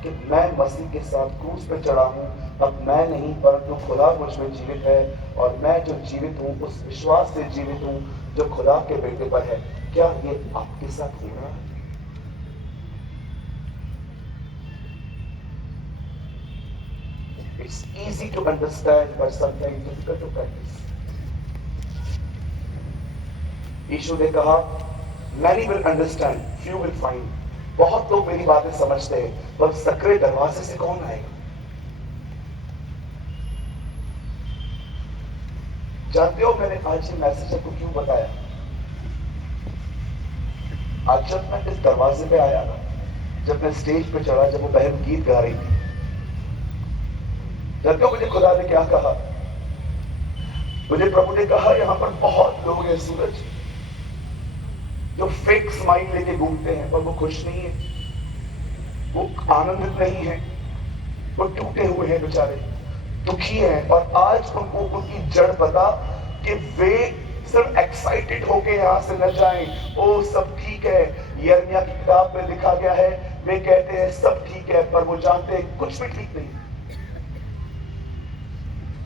कि मैं मसीह के साथ क्रूस पे चढ़ा हूं, अब मैं नहीं परंतु खुदा मुझ में जीवित है, और मैं जो जीवित हूं उस विश्वास से जीवित हूं जो खुदा के बेटे पर है। क्या ये आपके साथ हो रहा है? It's easy to understand, but sometimes difficult to practice. यीशु ने कहा, many will understand, few will find. बहुत लोग मेरी बातें समझते हैं, पर सकरे दरवाजे से कौन आएगा? जानते हो मैंने आज ये मैसेज आपको क्यों बताया? आज जब मैं इस दरवाजे पे आया ना, जब मैं स्टेज पे चढ़ा, जब वो बहन गीत गा रही थी, जानते हो मुझे खुदा ने क्या कहा? मुझे प्रभु ने कहा यहां पर बहुत लोग हैं सूरज, जो फेक स्माइल लेके घूमते हैं, पर वो खुश नहीं है, वो आनंदित नहीं है, वो टूटे हुए हैं बेचारे। दुखी हैं और आज उनको उनकी जड़ पता कि वे सिर्फ एक्साइटेड होके यहां से न जाएं। ओ सब ठीक है, यिर्मयाह की किताब में लिखा गया है, वे कहते हैं सब ठीक है, पर वो जानते हैं कुछ भी ठीक नहीं।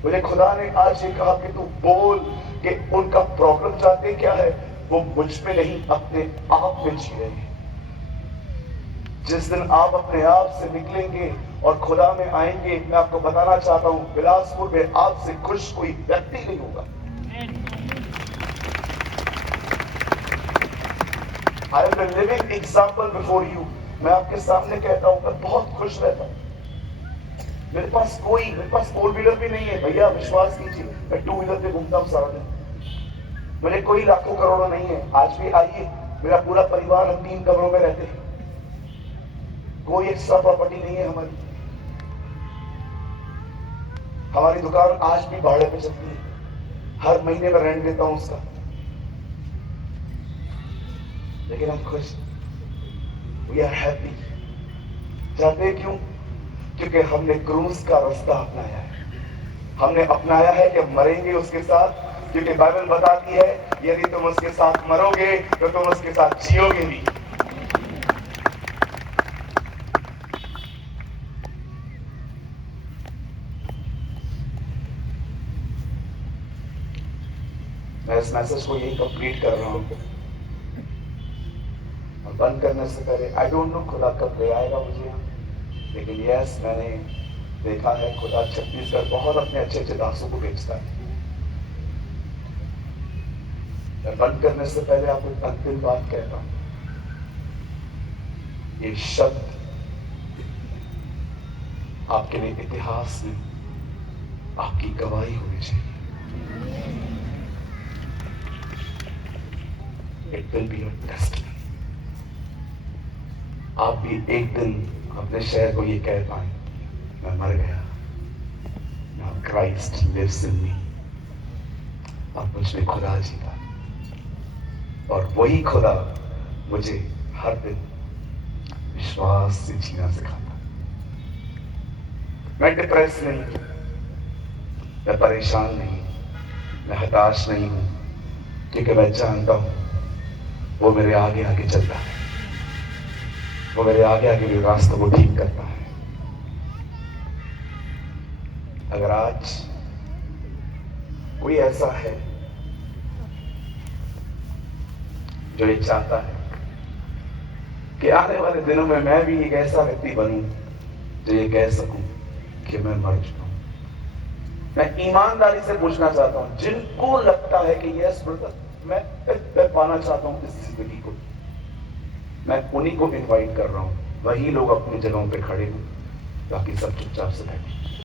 मुझे खुदा ने आज ये कहा कि तू बोल कि उनका प्रॉब्लम जानते क्या है, वो मुझ पे नहीं अपने आप में जी रहे हैं। जिस दिन आप अपने आप से निकलेंगे और खुदा में आएंगे, मैं आपको बताना चाहता हूं, बिलासपुर में आपसे खुश कोई व्यक्ति नहीं होगा। I am the living example before you. मैं आपके सामने कहता हूं, मैं बहुत खुश रहता हूं। मेरे पास फोर व्हीलर भी नहीं है भैया, विश्वास कीजिए, मैं टू व्हीलर पे घूमता हूं सारा दिन। मुझे कोई लाखों करोड़ों नहीं है। आज भी आइए, मेरा पूरा परिवार, हम 3 कमरों में रहते हैं, कोई एक्स्ट्रा प्रॉपर्टी नहीं है हमारी। हमारी दुकान आज भी भाड़े पे चलती है, हर महीने में रेंट देता हूं उसका, लेकिन हम खुश, वी आर हैप्पी। जानते हैं क्यों? क्योंकि हमने क्रूस का रास्ता अपनाया है। हमने अपनाया है कि मरेंगे उसके साथ, क्योंकि बाइबल बताती है यदि तुम उसके साथ मरोगे तो तुम उसके साथ जियोगे भी। मैं इस मैसेज को यही कंप्लीट कर रहा हूं और बंद करने से पहले, आई डोंट नो खुदा कब ले आएगा मुझे यहाँ, लेकिन यस, मैंने देखा है खुदा छत्तीसगढ़ बहुत अपने अच्छे अच्छे दासों को भेजता है। मैं बंद करने से पहले आपको एक अंतिम बात कहता हूं, ये शब्द आपके लिए इतिहास में आपकी गवाही होनी चाहिए। It will be your testimony. आप भी एक दिन अपने शहर को ये कह पाए, मैं मर गया, नाउ क्राइस्ट लिव्स इन मी, और मुझ में खुदा जीता, और वही खुदा मुझे हर दिन विश्वास से जीना सिखाता। मैं डिप्रेस नहीं हूं, मैं परेशान नहीं, मैं हताश नहीं हूं, क्योंकि मैं जानता हूं वो मेरे आगे आगे चलता है, वो मेरे आगे आगे मेरे रास्तों को ठीक करता है। अगर आज कोई ऐसा है जो ये चाहता है कि आने वाले दिनों में मैं भी एक ऐसा व्यक्ति बनूं जो ये कह सकूं कि मैं मर चुका हूं, मैं ईमानदारी से पूछना चाहता हूं, जिनको लगता है कि यस ब्रदर मैं पाना चाहता हूं इस जिंदगी को, मैं उन्हीं को इनवाइट कर रहा हूं। वही लोग अपनी जगहों पे खड़े हों, बाकी सब चुपचाप से बैठे।